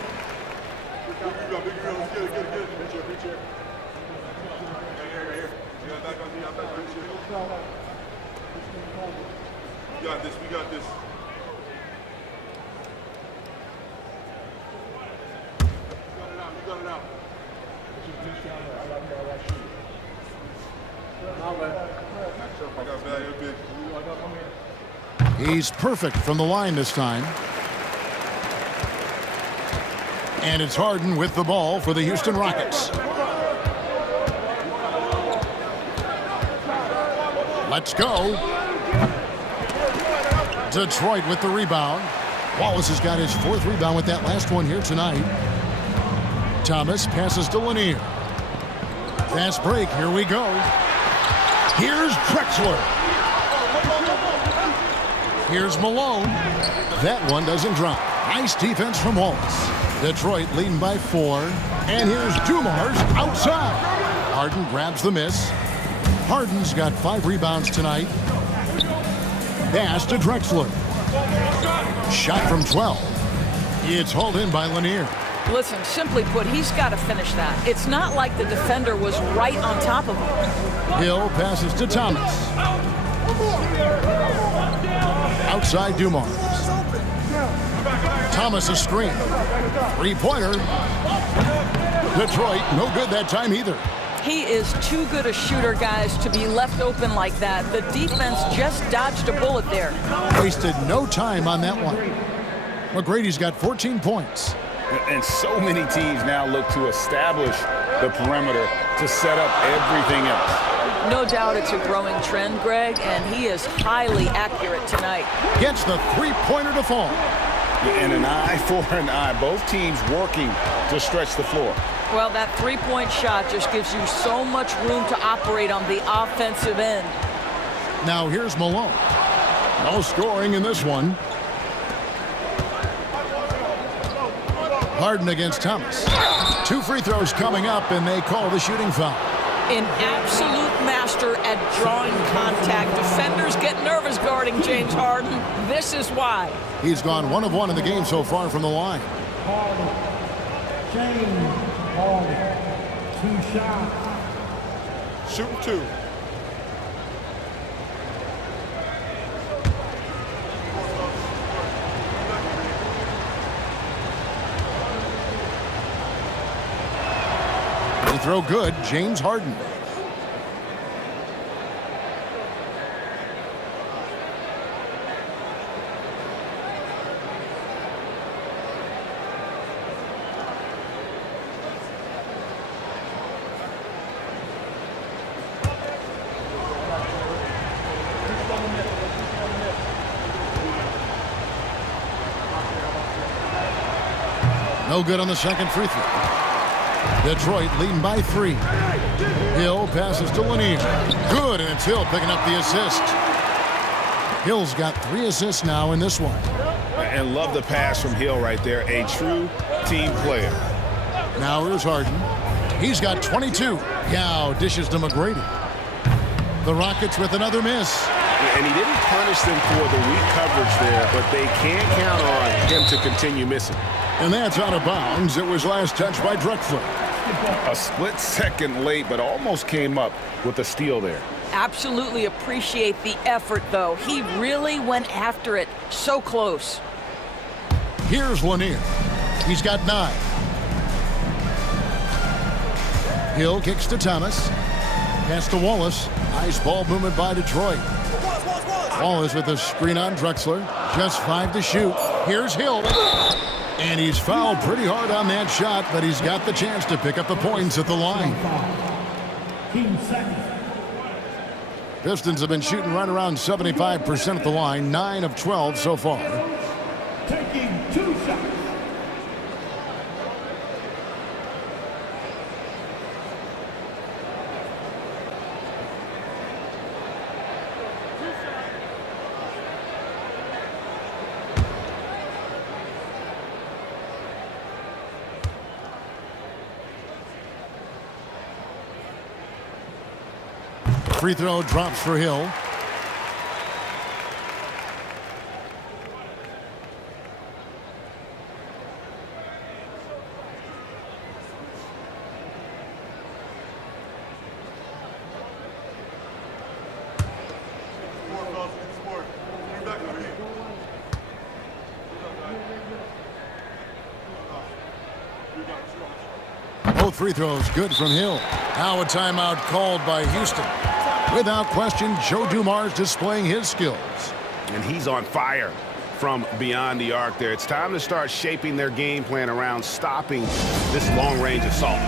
We got this. We got this. You got it out. I got value, big. He's perfect from the line this time. And it's Harden with the ball for the Houston Rockets. Let's go. Detroit with the rebound. Wallace has got his 4th rebound with that last one here tonight. Thomas passes to Lanier. Fast break, here we go. Here's Drexler. Here's Malone. That one doesn't drop. Nice defense from Wallace. Detroit leading by 4. And here's Dumars outside. Harden grabs the miss. Harden's got 5 rebounds tonight. Pass to Drexler. Shot from 12. It's hauled in by Lanier. Listen, simply put, he's got to finish that. It's not like the defender was right on top of him. Hill passes to Thomas. Outside Dumars. Thomas a screen. Three-pointer. Detroit, no good that time either. He is too good a shooter, guys, to be left open like that. The defense just dodged a bullet there. Wasted no time on that one. McGrady's got 14 points. And so many teams now look to establish the perimeter to set up everything else. No doubt it's a growing trend, Greg, and he is highly accurate tonight. Gets the three-pointer to fall. And an eye for an eye. Both teams working to stretch the floor. Well, that three-point shot just gives you so much room to operate on the offensive end. Now here's Malone. No scoring in this one. Harden against Thomas. 2 free throws coming up, and they call the shooting foul. An absolute master at drawing contact. Defenders get nervous guarding James Harden. This is why. He's gone 1 of 1 in the game so far from the line. Harden. James Harden. 2 shots. Shooting 2. Free throw good, James Harden. No good on the second free throw. Detroit leading by 3. Hill passes to Lanier. Good, and it's Hill picking up the assist. Hill's got 3 assists now in this one. And love the pass from Hill right there. A true team player. Now here's Harden. He's got 22. Yao dishes to McGrady. The Rockets with another miss. And he didn't punish them for the weak coverage there, but they can't count on him to continue missing. And that's out of bounds. It was last touched by Drexler. A split second late, but almost came up with a steal there. Absolutely appreciate the effort, though. He really went after it. So close. Here's Lanier. He's got 9. Hill kicks to Thomas. Pass to Wallace. Nice ball movement by Detroit. Wallace with a screen on Drexler. Just 5 to shoot. Here's Hill. And he's fouled pretty hard on that shot, but he's got the chance to pick up the points at the line. 15 seconds. Pistons have been shooting right around 75% at the line, 9 of 12 so far. Taking 2 shots. Free throw drops for Hill. Both free throws good from Hill. Now a timeout called by Houston. Without question, Joe Dumars displaying his skills. And he's on fire from beyond the arc there. It's time to start shaping their game plan around stopping this long-range assault.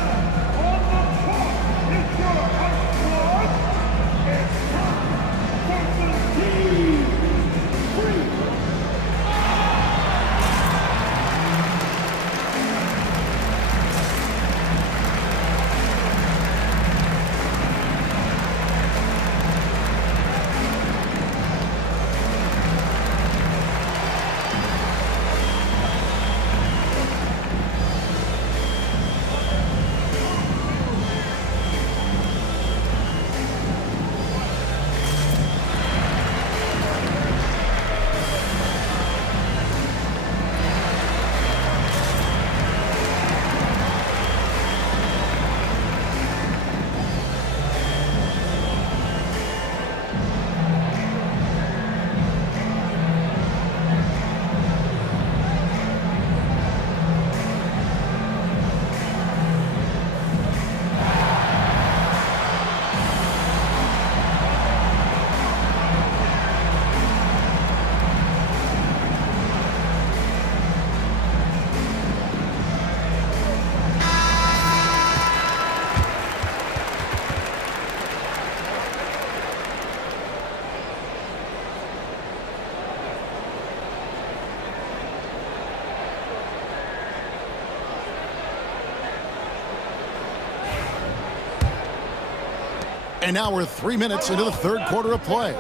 And now we're 3 minutes into the third quarter of play.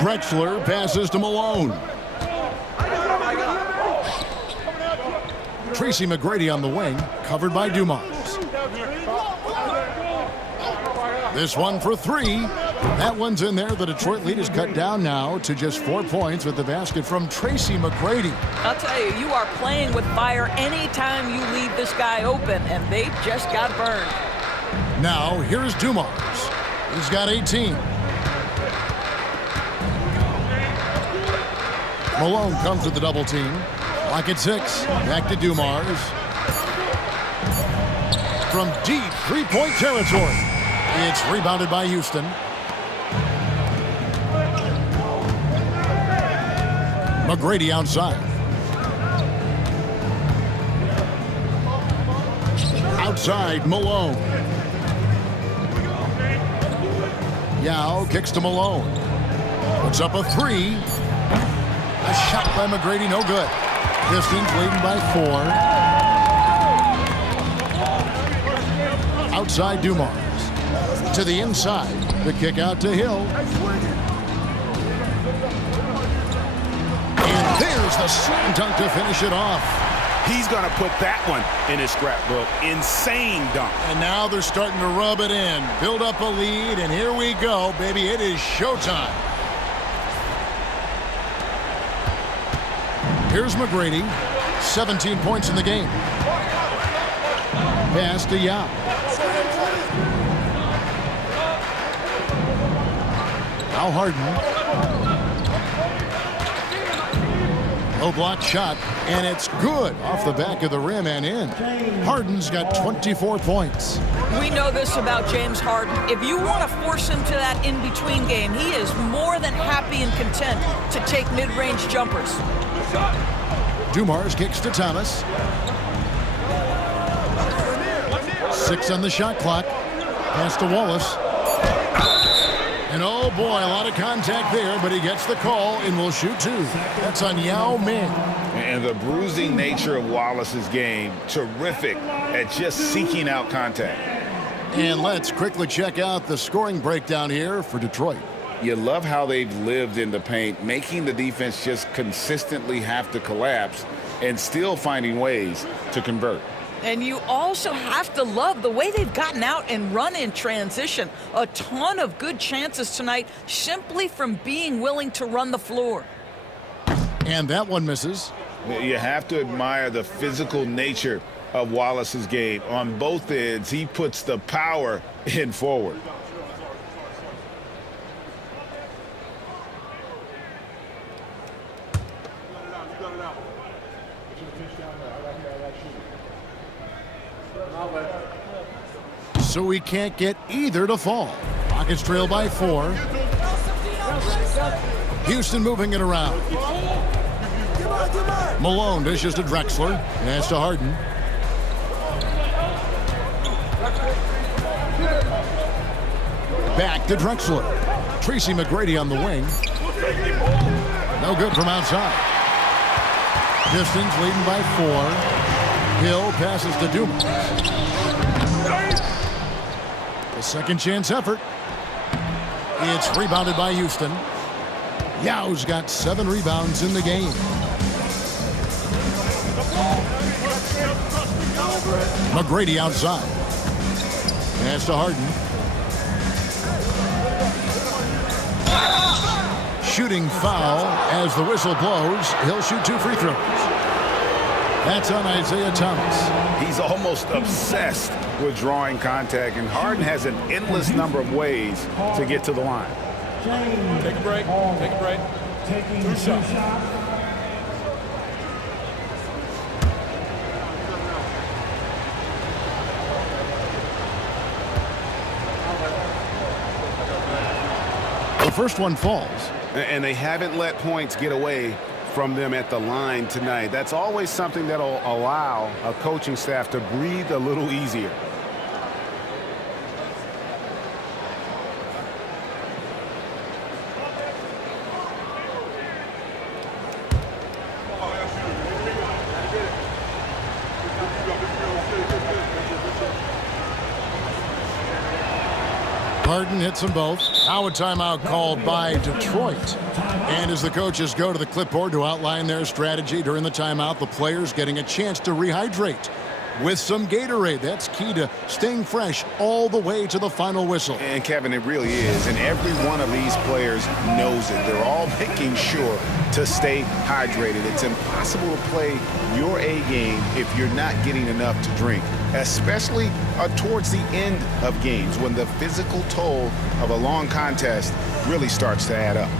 Drexler passes to Malone. Tracy McGrady on the wing, covered by Dumars. This one for three. That one's in there. The Detroit lead is cut down now to just 4 points with the basket from Tracy McGrady. I'll tell you, you are playing with fire anytime you leave this guy open, and they just got burned. Now, here's Dumars. He's got 18. Malone comes with the double team. Lock at 6. Back to Dumars. From deep three-point territory. It's rebounded by Houston. McGrady outside. Outside, Malone. Yao kicks to Malone. Puts up a three. A shot by McGrady, no good. Pistons leading by 4. Outside Dumars. To the inside. The kick out to Hill. And there's the slam dunk to finish it off. He's going to put that one in his scrapbook. Insane dunk. And now they're starting to rub it in. Build up a lead, and here we go, baby. It is showtime. Here's McGrady. 17 points in the game. Pass to Yao. Now Harden. Low block shot, and it's good off the back of the rim and in. Harden's got 24 points. We know this about James Harden. If you want to force him to that in-between game, he is more than happy and content to take mid-range jumpers. Dumars kicks to Thomas. 6 on the shot clock. Pass to Wallace. And oh boy, a lot of contact there, but he gets the call and will shoot 2. That's on Yao Ming. And the bruising nature of Wallace's game, terrific at just seeking out contact. And let's quickly check out the scoring breakdown here for Detroit. You love how they've lived in the paint, making the defense just consistently have to collapse and still finding ways to convert. And you also have to love the way they've gotten out and run in transition. A ton of good chances tonight simply from being willing to run the floor. And that one misses. You have to admire the physical nature of Wallace's game. On both ends, he puts the power in forward. So we can't get either to fall. Rockets trail by 4. Houston moving it around. Malone dishes to Drexler. Pass to Harden. Back to Drexler. Tracy McGrady on the wing. No good from outside. Pistons leading by 4. Hill passes to Dumars. A second chance effort. It's rebounded by Houston. Yao's got 7 rebounds in the game. McGrady outside. Pass to Harden. Shooting foul as the whistle blows. He'll shoot 2 free throws. That's on Isaiah Thomas. He's almost obsessed with drawing contact, and Harden has an endless number of ways to get to the line. Take a break. Take a break. Taking 2 2 shots. shots. The first one falls. And they haven't let points get away from them at the line tonight. That's always something that'll allow a coaching staff to breathe a little easier. Harden hits them both. Now a timeout called by Detroit. And as the coaches go to the clipboard to outline their strategy during the timeout, the players getting a chance to rehydrate with some Gatorade. That's key to staying fresh all the way to the final whistle. And Kevin, it really is. And every one of these players knows it. They're all making sure to stay hydrated. It's impossible to play your A game if you're not getting enough to drink, especially towards the end of games when the physical toll of a long contest really starts to add up.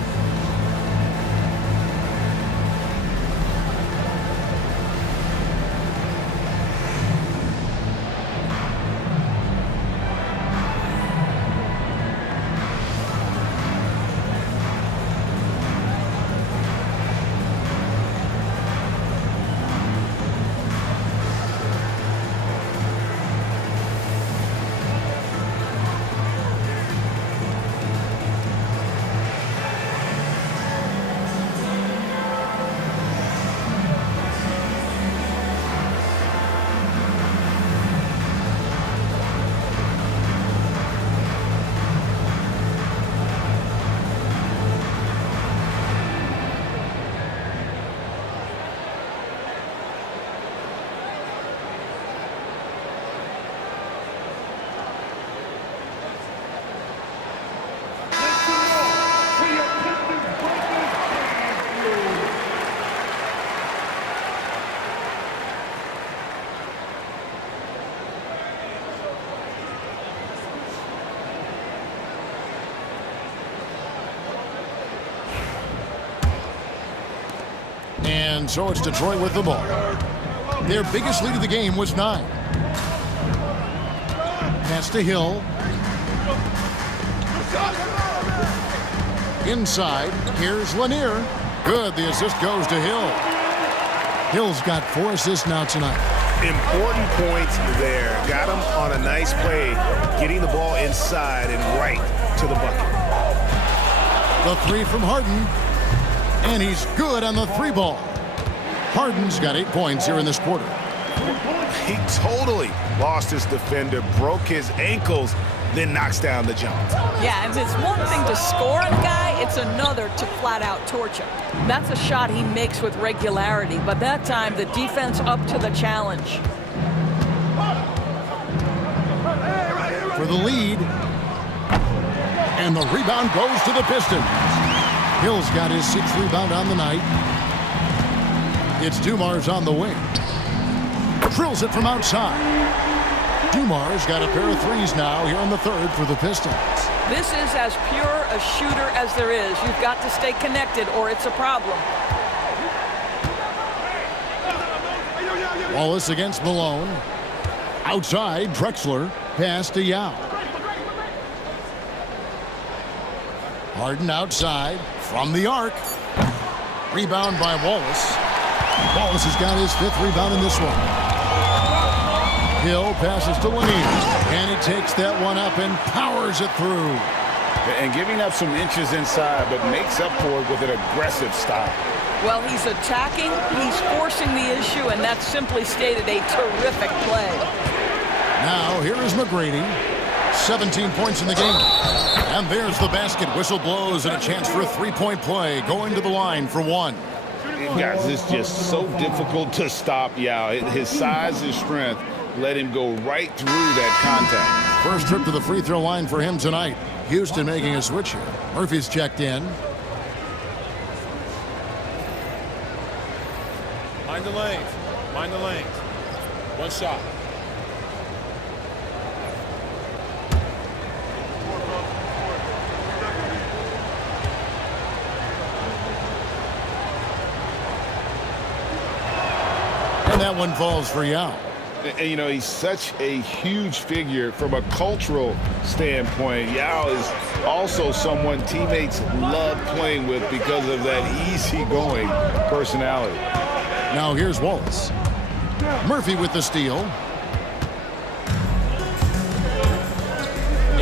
And so it's Detroit with the ball. Their biggest lead of the game was 9. Pass to Hill. Inside, here's Lanier. Good, the assist goes to Hill. Hill's got 4 assists now tonight. Important points there. Got him on a nice play, getting the ball inside and right to the bucket. The 3 from Harden. And he's good on the 3 ball. Harden's got 8 points here in this quarter. He totally lost his defender, broke his ankles, then knocks down the jump. Yeah, and it's one thing to score on the guy, it's another to flat out torch him. That's a shot he makes with regularity, but that time the defense up to the challenge. For the lead. And the rebound goes to the Pistons. Hill's got his 6th rebound on the night. It's Dumars on the wing. Drills it from outside. Dumars got a pair of 3s now here in the 3rd for the Pistons. This is as pure a shooter as there is. You've got to stay connected or it's a problem. Wallace against Malone. Outside, Drexler. Pass to Yao. Harden outside from the arc. Rebound by Wallace. Wallace has got his 5th rebound in this one. Hill passes to Lanier. And he takes that one up and powers it through. And giving up some inches inside, but makes up for it with an aggressive stop. Well, he's attacking, he's forcing the issue, and that's simply stated a terrific play. Now, here is McGrady. 17 points in the game. And there's the basket. Whistle blows and a chance for a 3-point play. Going to the line for 1. Guys, it's just so difficult to stop Yao. His size and strength let him go right through that contact. First trip to the free throw line for him tonight. Houston making a switch here. Murphy's checked in. Mind the lanes. Mind the lanes. One shot. And that one falls for Yao. And, you know, he's such a huge figure from a cultural standpoint. Yao is also someone teammates love playing with because of that easygoing personality. Now here's Wallace. Murphy with the steal.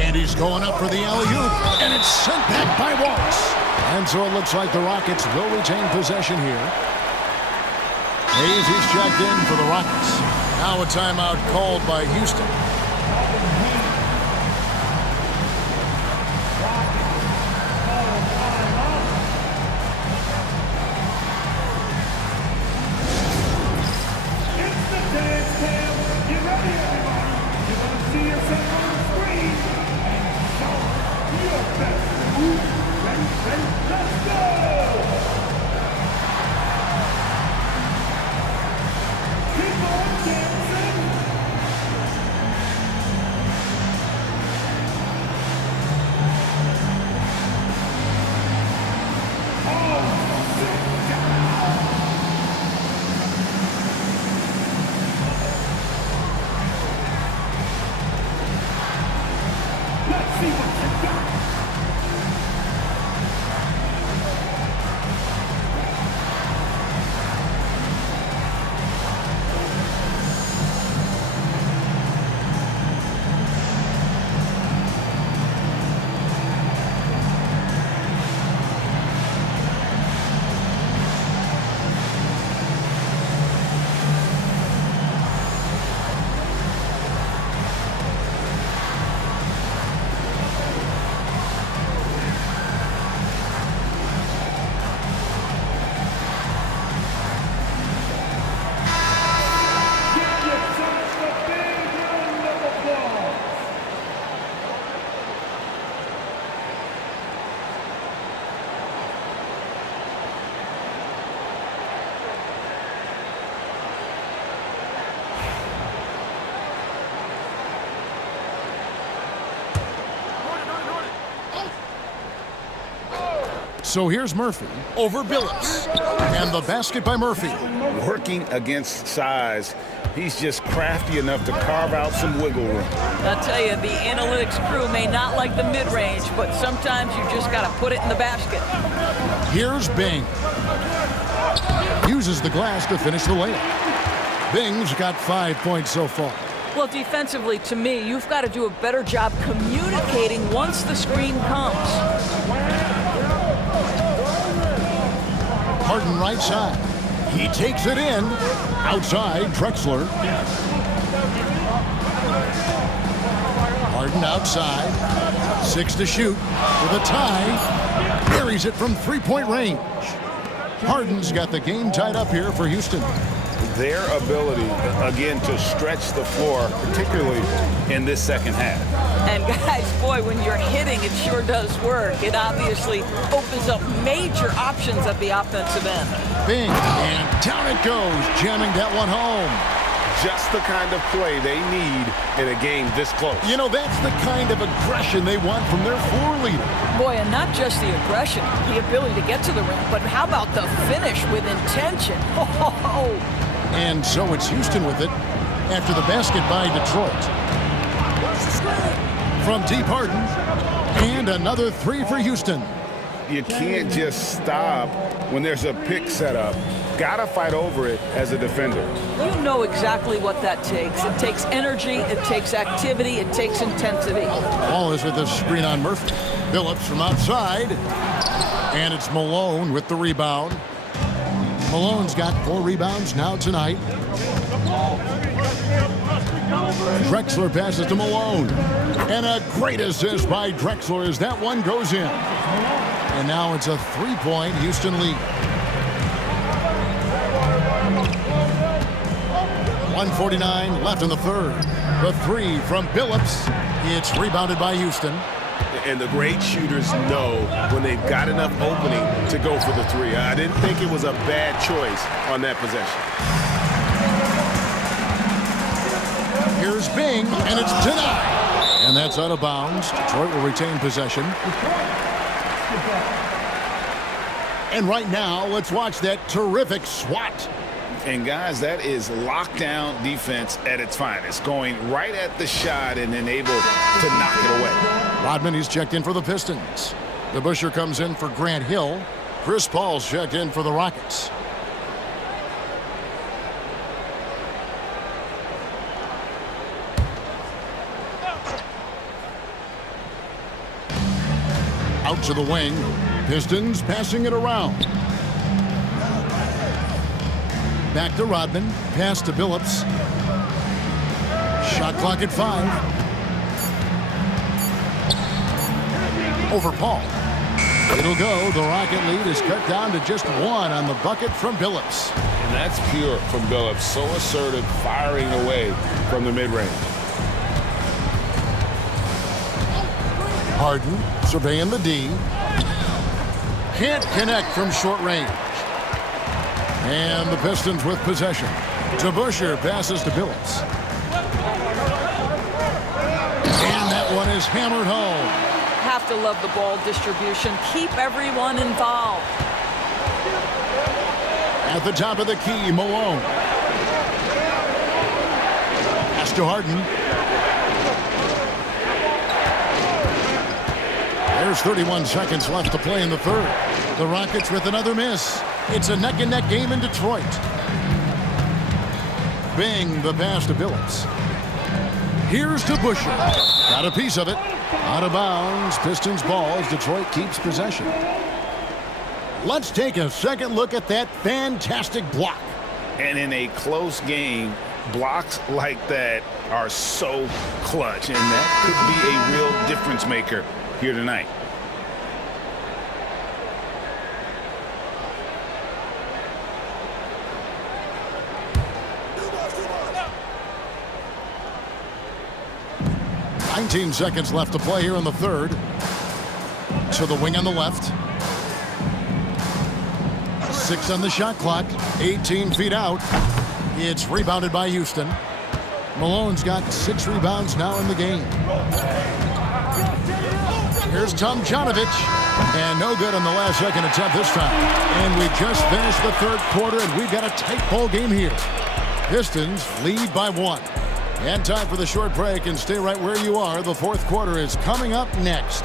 And he's going up for the alley-oop. And it's sent back by Wallace. And so it looks like the Rockets will retain possession here. Hayes is checked in for the Rockets. Now a timeout called by Houston. Let's go! Keep on dancing. Let's see what you got. Give yourselves a big round of applause. So here's Murphy over Billups. And the basket by Murphy. Working against size, he's just crafty enough to carve out some wiggle room. I'll tell you, the analytics crew may not like the mid-range, but sometimes you just got to put it in the basket. Here's Bing. Uses the glass to finish the layup. Bing's got 5 points so far. Well, defensively, to me, you've got to do a better job communicating once the screen comes. Harden right side. He takes it in. Outside, Drexler. Harden outside. 6 to shoot. With a tie. Buries it from three-point range. Harden's got the game tied up here for Houston. Their ability, again, to stretch the floor, particularly in this second half. And guys, boy, when you're hitting, it sure does work. It obviously opens up major options at the offensive end. Bing, and down it goes, jamming that one home. Just the kind of play they need in a game this close. You know, that's the kind of aggression they want from their floor leader. Boy, and not just the aggression, the ability to get to the rim, but how about the finish with intention? Oh. And so it's Houston with it after the basket by Detroit. From deep Harden, and another three for Houston. You can't just stop when there's a pick set up. Gotta fight over it as a defender. You know exactly what that takes. It takes energy, it takes activity, it takes intensity. Ball is with the screen on Murphy. Billups from outside. And it's Malone with the rebound. Malone's got 4 rebounds now tonight. Drexler passes to Malone. And a great assist by Drexler as that one goes in. And now it's a 3-point Houston lead. 1:49 left in the third. The three from Billups. It's rebounded by Houston. And the great shooters know when they've got enough opening to go for the three. I didn't think it was a bad choice on that possession. Here's Bing, and it's denied. And that's out of bounds. Detroit will retain possession. And right now, let's watch that terrific swat. And guys, that is lockdown defense at its finest. Going right at the shot and then able to knock it away. Rodman, he's checked in for the Pistons. The Busher comes in for Grant Hill. Chris Paul's checked in for the Rockets. Out to the wing. Pistons passing it around. Back to Rodman. Pass to Billups. Shot clock at 5. Over Paul. It'll go. The Rocket lead is cut down to just 1 on the bucket from Billups. And that's pure from Billups. So assertive, firing away from the mid-range. Harden surveying the D. Can't connect from short range. And the Pistons with possession. DeBusschere passes to Billups. And that one is hammered home. Have to love the ball distribution. Keep everyone involved. At the top of the key, Malone. Pass to Harden. There's 31 seconds left to play in the third. The Rockets with another miss. It's a neck-and-neck game in Detroit. Bing, the pass to Billups. Here's DeBusschere. Got a piece of it. Out of bounds. Pistons ball as Detroit keeps possession. Let's take a second look at that fantastic block. And in a close game, blocks like that are so clutch, and that could be a real difference maker here tonight. $19 seconds left to play here in the third. To the wing on the left. 6 on the shot clock. 18 feet out. It's rebounded by Houston. Malone's got 6 rebounds now in the game. Here's Tomjanovich. And no good on the last second attempt this time. And we just finished the third quarter, and we've got a tight ball game here. Pistons lead by 1. And time for the short break, and stay right where you are. The fourth quarter is coming up next.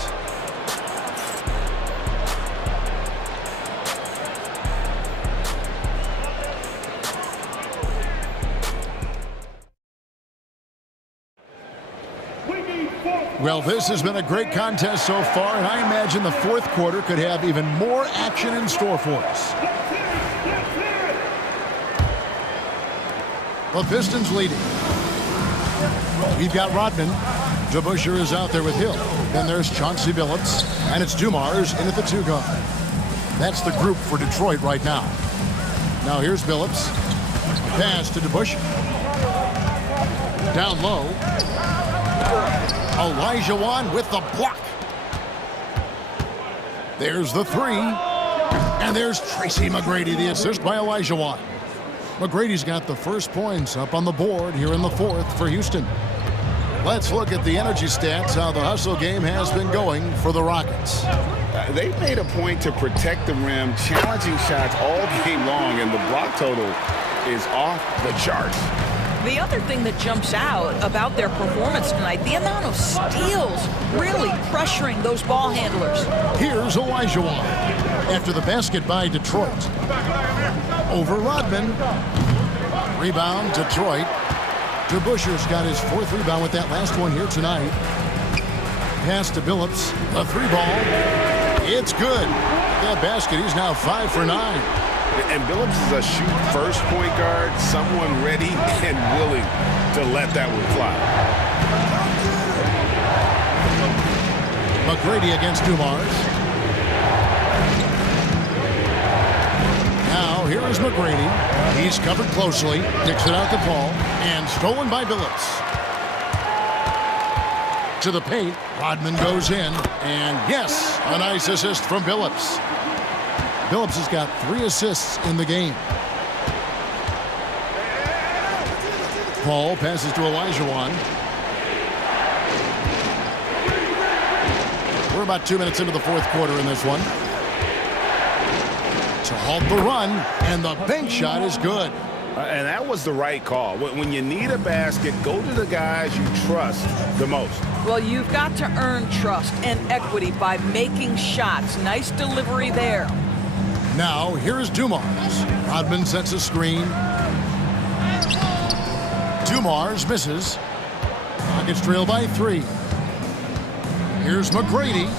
Well, this has been a great contest so far, and I imagine the fourth quarter could have even more action in store for us. The Pistons leading. We've got Rodman. DeBusschere is out there with Hill. Then there's Chauncey Billups, and it's Dumars in at the 2 guard. That's the group for Detroit right now. Now here's Billups. Pass to DeBusschere. Down low. Elijah Wan with the block. There's the 3. And there's Tracy McGrady, the assist by Elijah Wan. McGrady's got the first points up on the board here in the fourth for Houston. Let's look at the energy stats, how the hustle game has been going for the Rockets. They've made a point to protect the rim, challenging shots all game long, and the block total is off the charts. The other thing that jumps out about their performance tonight, the amount of steals really pressuring those ball handlers. Here's Elijah Wan after the basket by Detroit. Over Rodman. Rebound, Detroit. DeBusschere's got his 4th rebound with that last one here tonight. Pass to Billups. The 3 ball. It's good. That basket, he's now 5 for 9. And Billups is a shoot-first point guard, someone ready and willing to let that one fly. McGrady against Dumars. Now, here is McGrady. He's covered closely, picks it out to Paul, and stolen by Billups. To the paint, Rodman goes in, and yes, a nice assist from Billups. Billups has got 3 assists in the game. Paul passes to Elijah Wan. We're about 2 minutes into the fourth quarter in this one. To halt the run, and the bank shot is good. And that was the right call. When you need a basket, go to the guys you trust the most. Well, you've got to earn trust and equity by making shots. Nice delivery there. Now, here is Dumars. Rodman sets a screen. Dumars misses. Rockets trail by 3. Here's McGrady.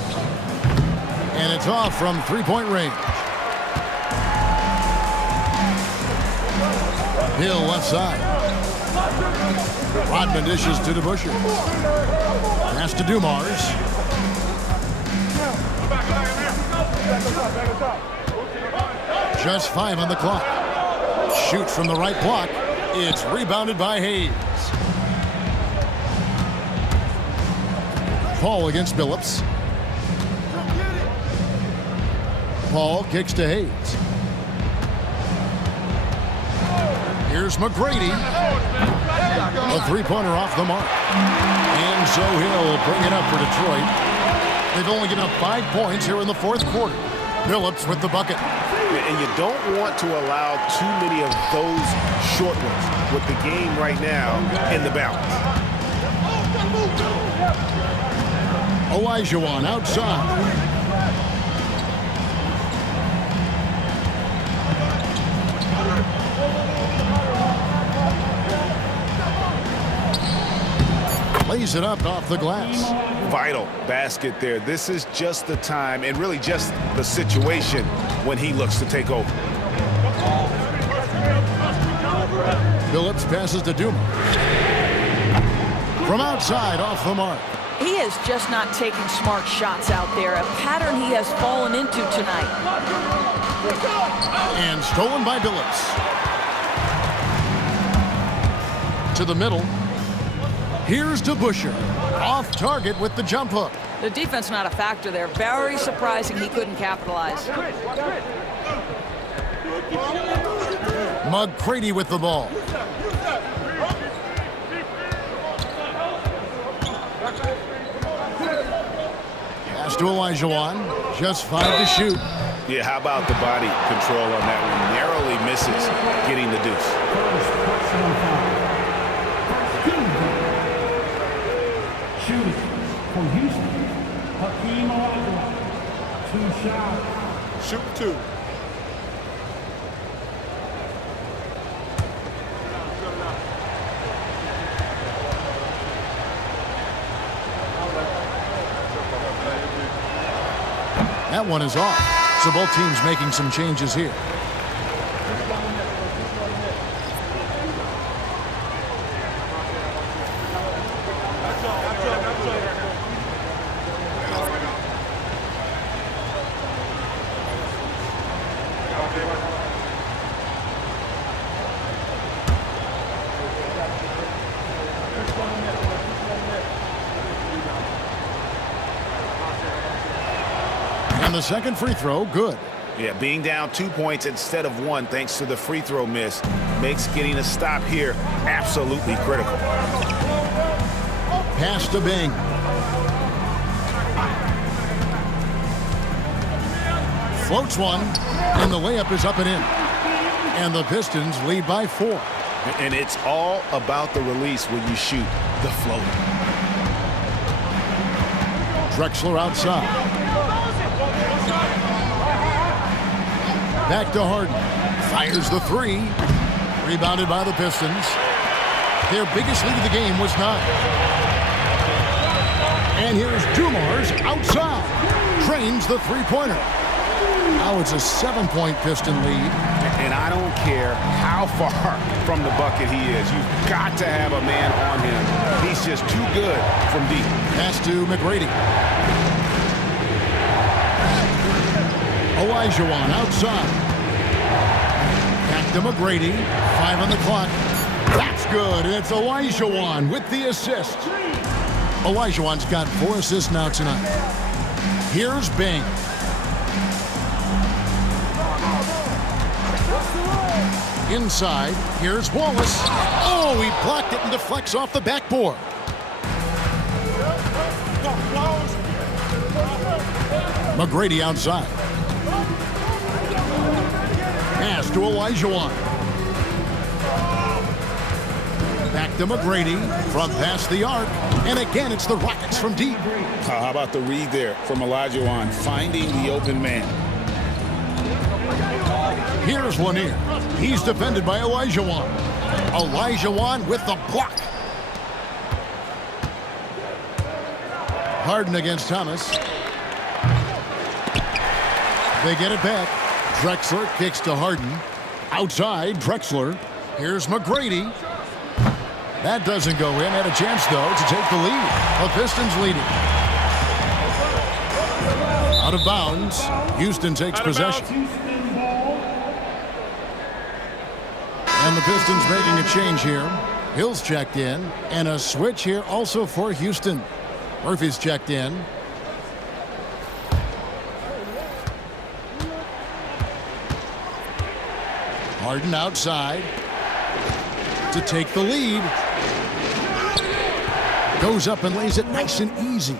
And it's off from 3-point range. Hill left side. Rodman dishes to DeBusschere. Pass to Dumars. Just 5 on the clock. Shoots from the right block. It's rebounded by Hayes. Paul against Billups. Paul kicks to Hayes. Here's McGrady. A three-pointer off the mark. And so he'll bring it up for Detroit. They've only given up 5 points here in the fourth quarter. Phillips with the bucket. And you don't want to allow too many of those short ones with the game right now in the balance. Olajuwon outside. Lays it up off the glass. Vital basket there. This is just the time and really just the situation when he looks to take over. Phillips passes to Duma. From outside, off the mark. He is just not taking smart shots out there, a pattern he has fallen into tonight. And stolen by Phillips. To the middle. Here's DeBusschere. Off target with the jump hook. The defense not a factor there. Very surprising he couldn't capitalize. McGrady with the ball. Pass to Olajuwon. Just 5 to shoot. Yeah, how about the body control on that one? Narrowly misses getting the deuce. Shooting for Houston, Hakeem Olajuwon. 2 shots. Shoot 2. That one is off. So both teams making some changes here. And the second free throw, good. Yeah, being down 2 points instead of 1 thanks to the free throw miss makes getting a stop here absolutely critical. Pass to Bing. Floats one, and the layup is up and in. And the Pistons lead by 4. And it's all about the release when you shoot the floater. Drexler outside. Back to Harden. Fires the 3. Rebounded by the Pistons. Their biggest lead of the game was 9. And here's Dumars outside. Trains the three-pointer. Now it's a 7-point Piston lead. And I don't care how far from the bucket he is. You've got to have a man on him. He's just too good from deep. Pass to McGrady. Olajuwon outside. Back to McGrady. 5 on the clock. That's good, and it's Olajuwon with the assist. Olajuwon's got 4 assists now tonight. Here's Bing. Inside, here's Wallace. Oh, he blocked it and deflects off the backboard. McGrady outside. Pass to Olajuwon. Back to McGrady from past the arc. And again, it's the Rockets from deep. How about the read there from Olajuwon, finding the open man. Here's Lanier. He's defended by Olajuwon. Olajuwon with the block. Harden against Thomas. They get it back. Drexler kicks to Harden. Outside, Drexler. Here's McGrady. That doesn't go in. Had a chance, though, to take the lead. The Pistons leading. Out of bounds. Houston takes possession. And the Pistons making a change here. Hill's checked in. And a switch here also for Houston. Murphy's checked in. Harden outside to take the lead. Goes up and lays it nice and easy.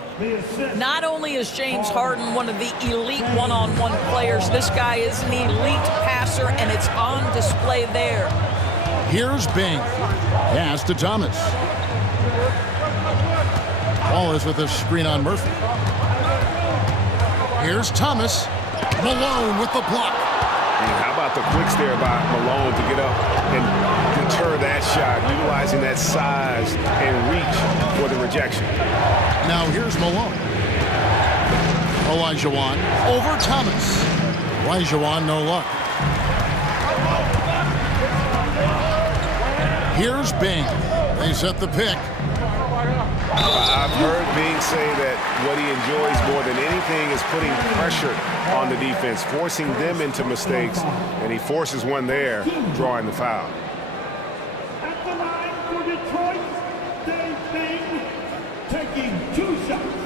Not only is James Harden one of the elite one-on-one players, this guy is an elite passer, and it's on display there. Here's Bing. Pass to Thomas. Wallace with a screen on Murphy. Here's Thomas. Malone with the block. And how about the quicks there by Malone to get up and deter that shot, utilizing that size and reach for the rejection. Now here's Malone. Olajuwon over Thomas. Olajuwon, no luck. Here's Bing. They set the pick. I've heard Bing say that what he enjoys more than anything is putting pressure on the defense, forcing them into mistakes, and he forces one there, drawing the foul. At the line for Detroit, Dave Bing taking 2 shots.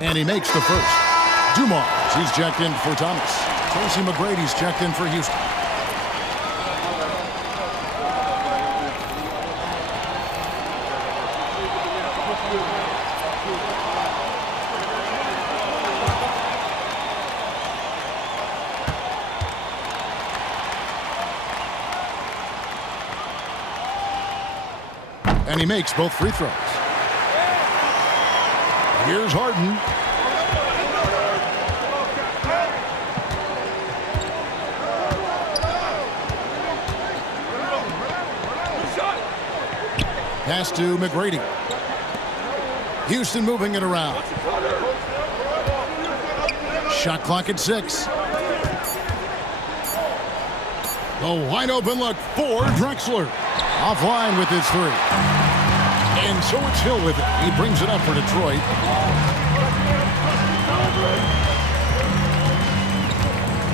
And he makes the first. Dumars, he's checked in for Thomas. Tracy McGrady's checked in for Houston. And he makes both free throws. Here's Harden. Pass to McGrady. Houston moving it around. Shot clock at 6. The wide open look for Drexler. Offline with his 3. And so it's Hill with it. He brings it up for Detroit.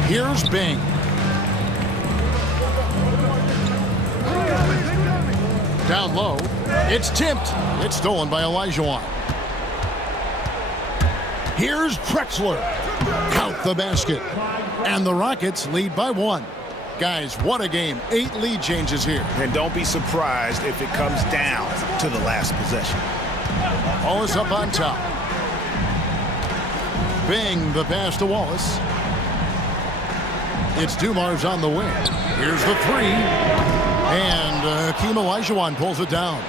Here's Bing. Down low. It's tipped. It's stolen by Olajuwon. Here's Drexler. Count the basket. And the Rockets lead by 1. Guys, what a game. 8 lead changes here. And don't be surprised if it comes down to the last possession. Wallace up on top. Bing the pass to Wallace. It's Dumars on the wing. Here's the 3. And Hakeem Olajuwon pulls it down.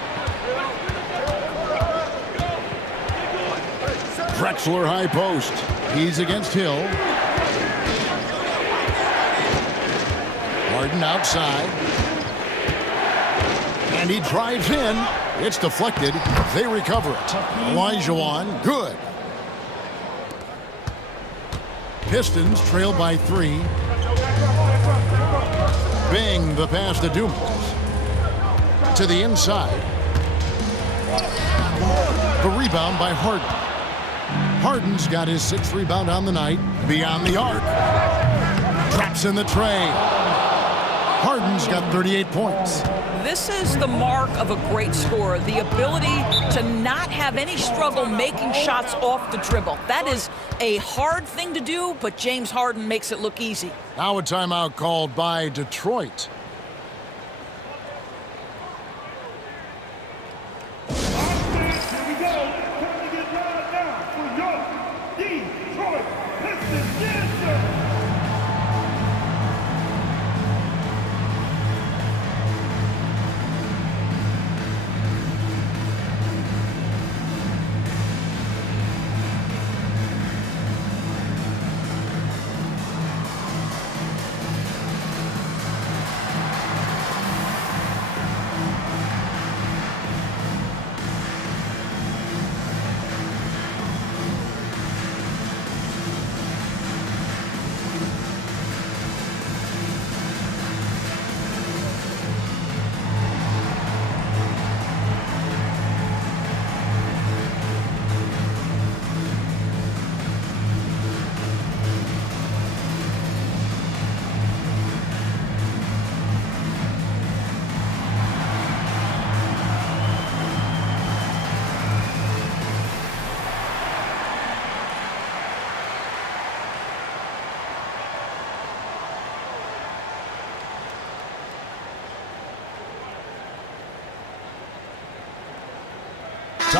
Drexler high post. He's against Hill. Harden outside. And he drives in. It's deflected. They recover it. Olajuwon, good. Pistons trail by 3. Bing the pass to Dumars. To the inside. The rebound by Harden. Harden's got his 6th rebound on the night. Beyond the arc. Drops in the tray. Harden's got 38 points. This is the mark of a great scorer, the ability to not have any struggle making shots off the dribble. That is a hard thing to do, but James Harden makes it look easy. Now a timeout called by Detroit. Here we go. Time to get loud now for your Detroit Pistons. Yes, sir.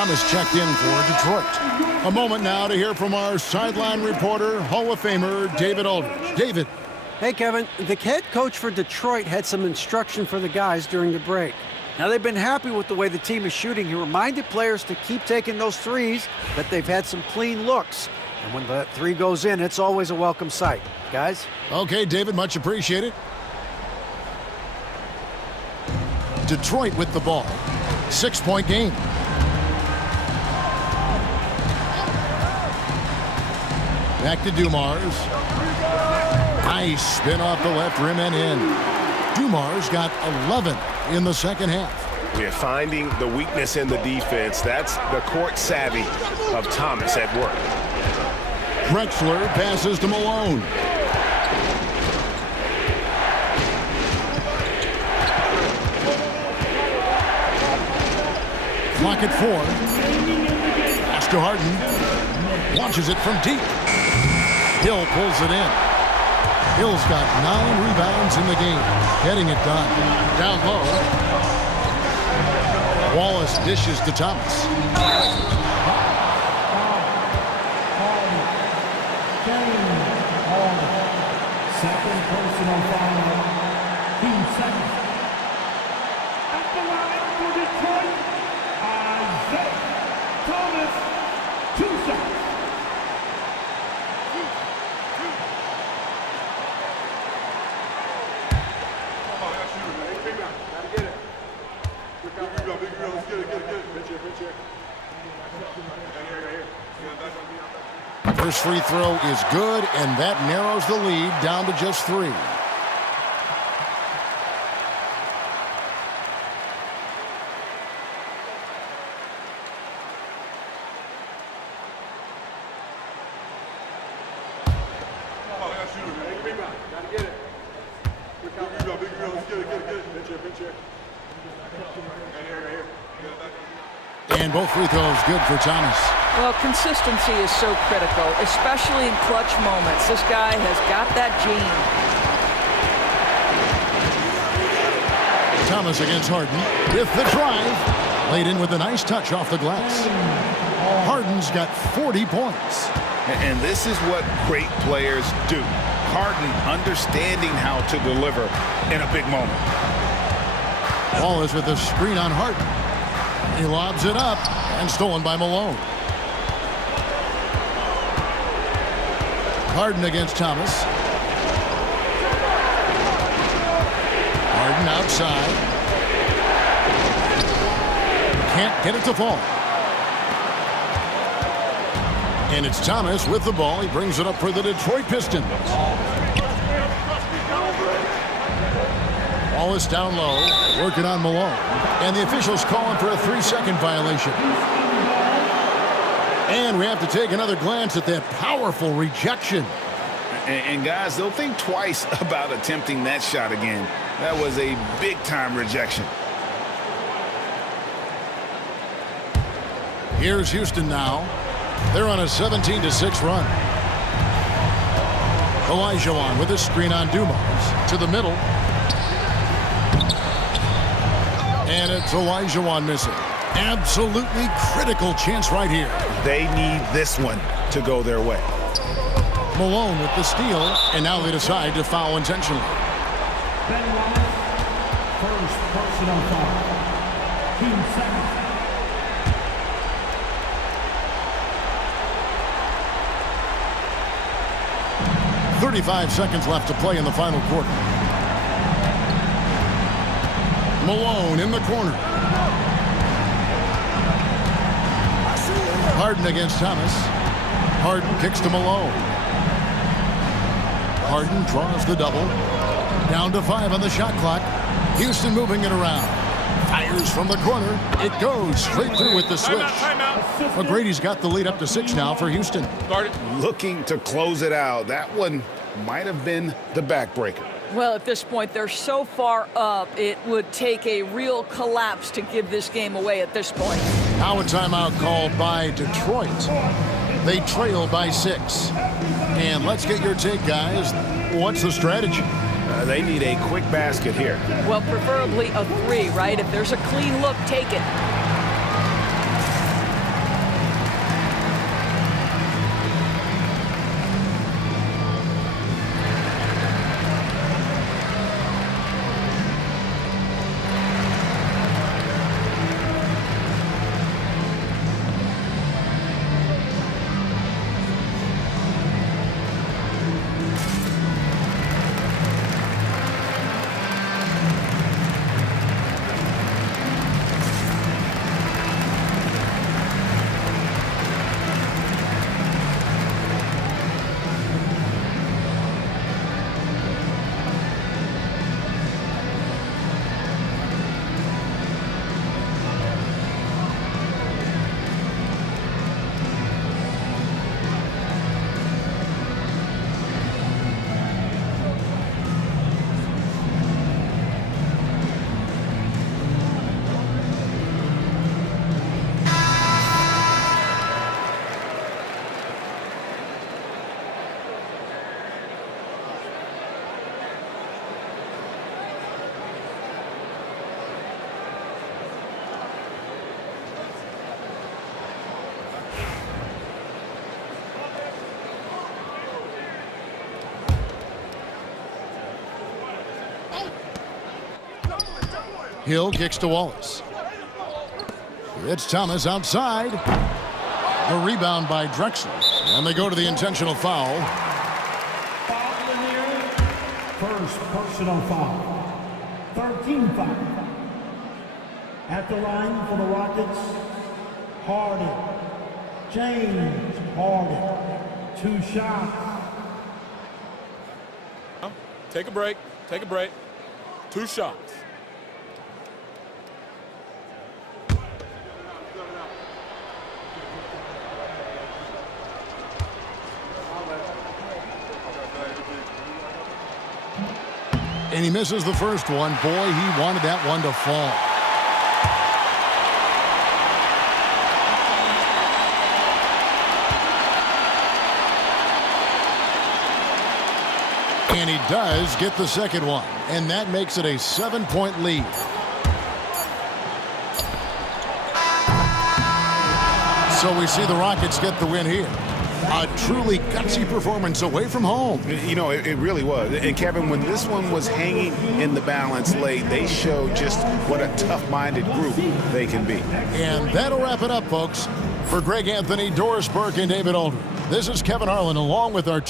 Thomas checked in for Detroit. A moment now to hear from our sideline reporter, Hall of Famer David Aldridge. David. Hey, Kevin. The head coach for Detroit had some instruction for the guys during the break. Now, they've been happy with the way the team is shooting. He reminded players to keep taking those threes, that they've had some clean looks. And when that three goes in, it's always a welcome sight. Guys? Okay, David, much appreciated. Detroit with the ball. 6-point game. Back to Dumars. Nice spin off the left rim and in. Dumars got 11 in the second half. We're finding the weakness in the defense. That's the court savvy of Thomas at work. Drexler passes to Malone. Clock at 4. Pass to Harden. Launches it from deep. Hill pulls it in. Hill's got 9 rebounds in the game. Getting it done. Down low. Wallace dishes to Thomas. Second personal foul. Team second. At the line for Detroit, Isaiah Thomas, 2 shots. First free throw is good, and that narrows the lead down to just 3. And both free throws good for Thomas. Well, consistency is so critical, especially in clutch moments. This guy has got that gene. Thomas against Harden with the drive. Laid in with a nice touch off the glass. Harden's got 40 points. And this is what great players do. Harden understanding how to deliver in a big moment. Wallace with a screen on Harden. He lobs it up and stolen by Malone. Harden against Thomas. Harden outside. Can't get it to fall. And it's Thomas with the ball. He brings it up for the Detroit Pistons. Wallace down low, working on Malone. And the officials calling for a 3-second violation. And we have to take another glance at that powerful rejection. And guys, they'll think twice about attempting that shot again. That was a big-time rejection. Here's Houston now. They're on a 17-6 run. Olajuwon with a screen on Dumars to the middle. And it's Olajuwon missing. Absolutely critical chance right here. They need this one to go their way. Malone with the steal, and now they decide to foul intentionally. Ben Wallace, first personal foul. Team second. 35 seconds left to play in the final quarter. Malone in the corner. Harden against Thomas. Harden kicks to Malone. Harden draws the double. Down to 5 on the shot clock. Houston moving it around. Fires from the corner. It goes straight through with the switch. McGrady's got the lead up to 6 now for Houston. Looking to close it out. That one might have been the backbreaker. Well, at this point, they're so far up, it would take a real collapse to give this game away at this point. Now a timeout called by Detroit. They trail by 6. And let's get your take, guys. What's the strategy? They need a quick basket here. Well, preferably a 3, right? If there's a clean look, take it. Hill kicks to Wallace. It's Thomas outside. The rebound by Drexler. And they go to the intentional foul. First personal foul. 13 foul. At the line for the Rockets, Harden. James Harden. 2 shots. Take a break. Take a break. 2 shots. And he misses the first one. Boy, he wanted that one to fall. And he does get the second one. And that makes it a 7-point lead. So we see the Rockets get the win here. A truly gutsy performance away from home. You know, it really was. And Kevin, when this one was hanging in the balance late, they showed just what a tough-minded group they can be. And that'll wrap it up, folks. For Greg Anthony, Doris Burke, and David Aldridge, this is Kevin Harlan along with our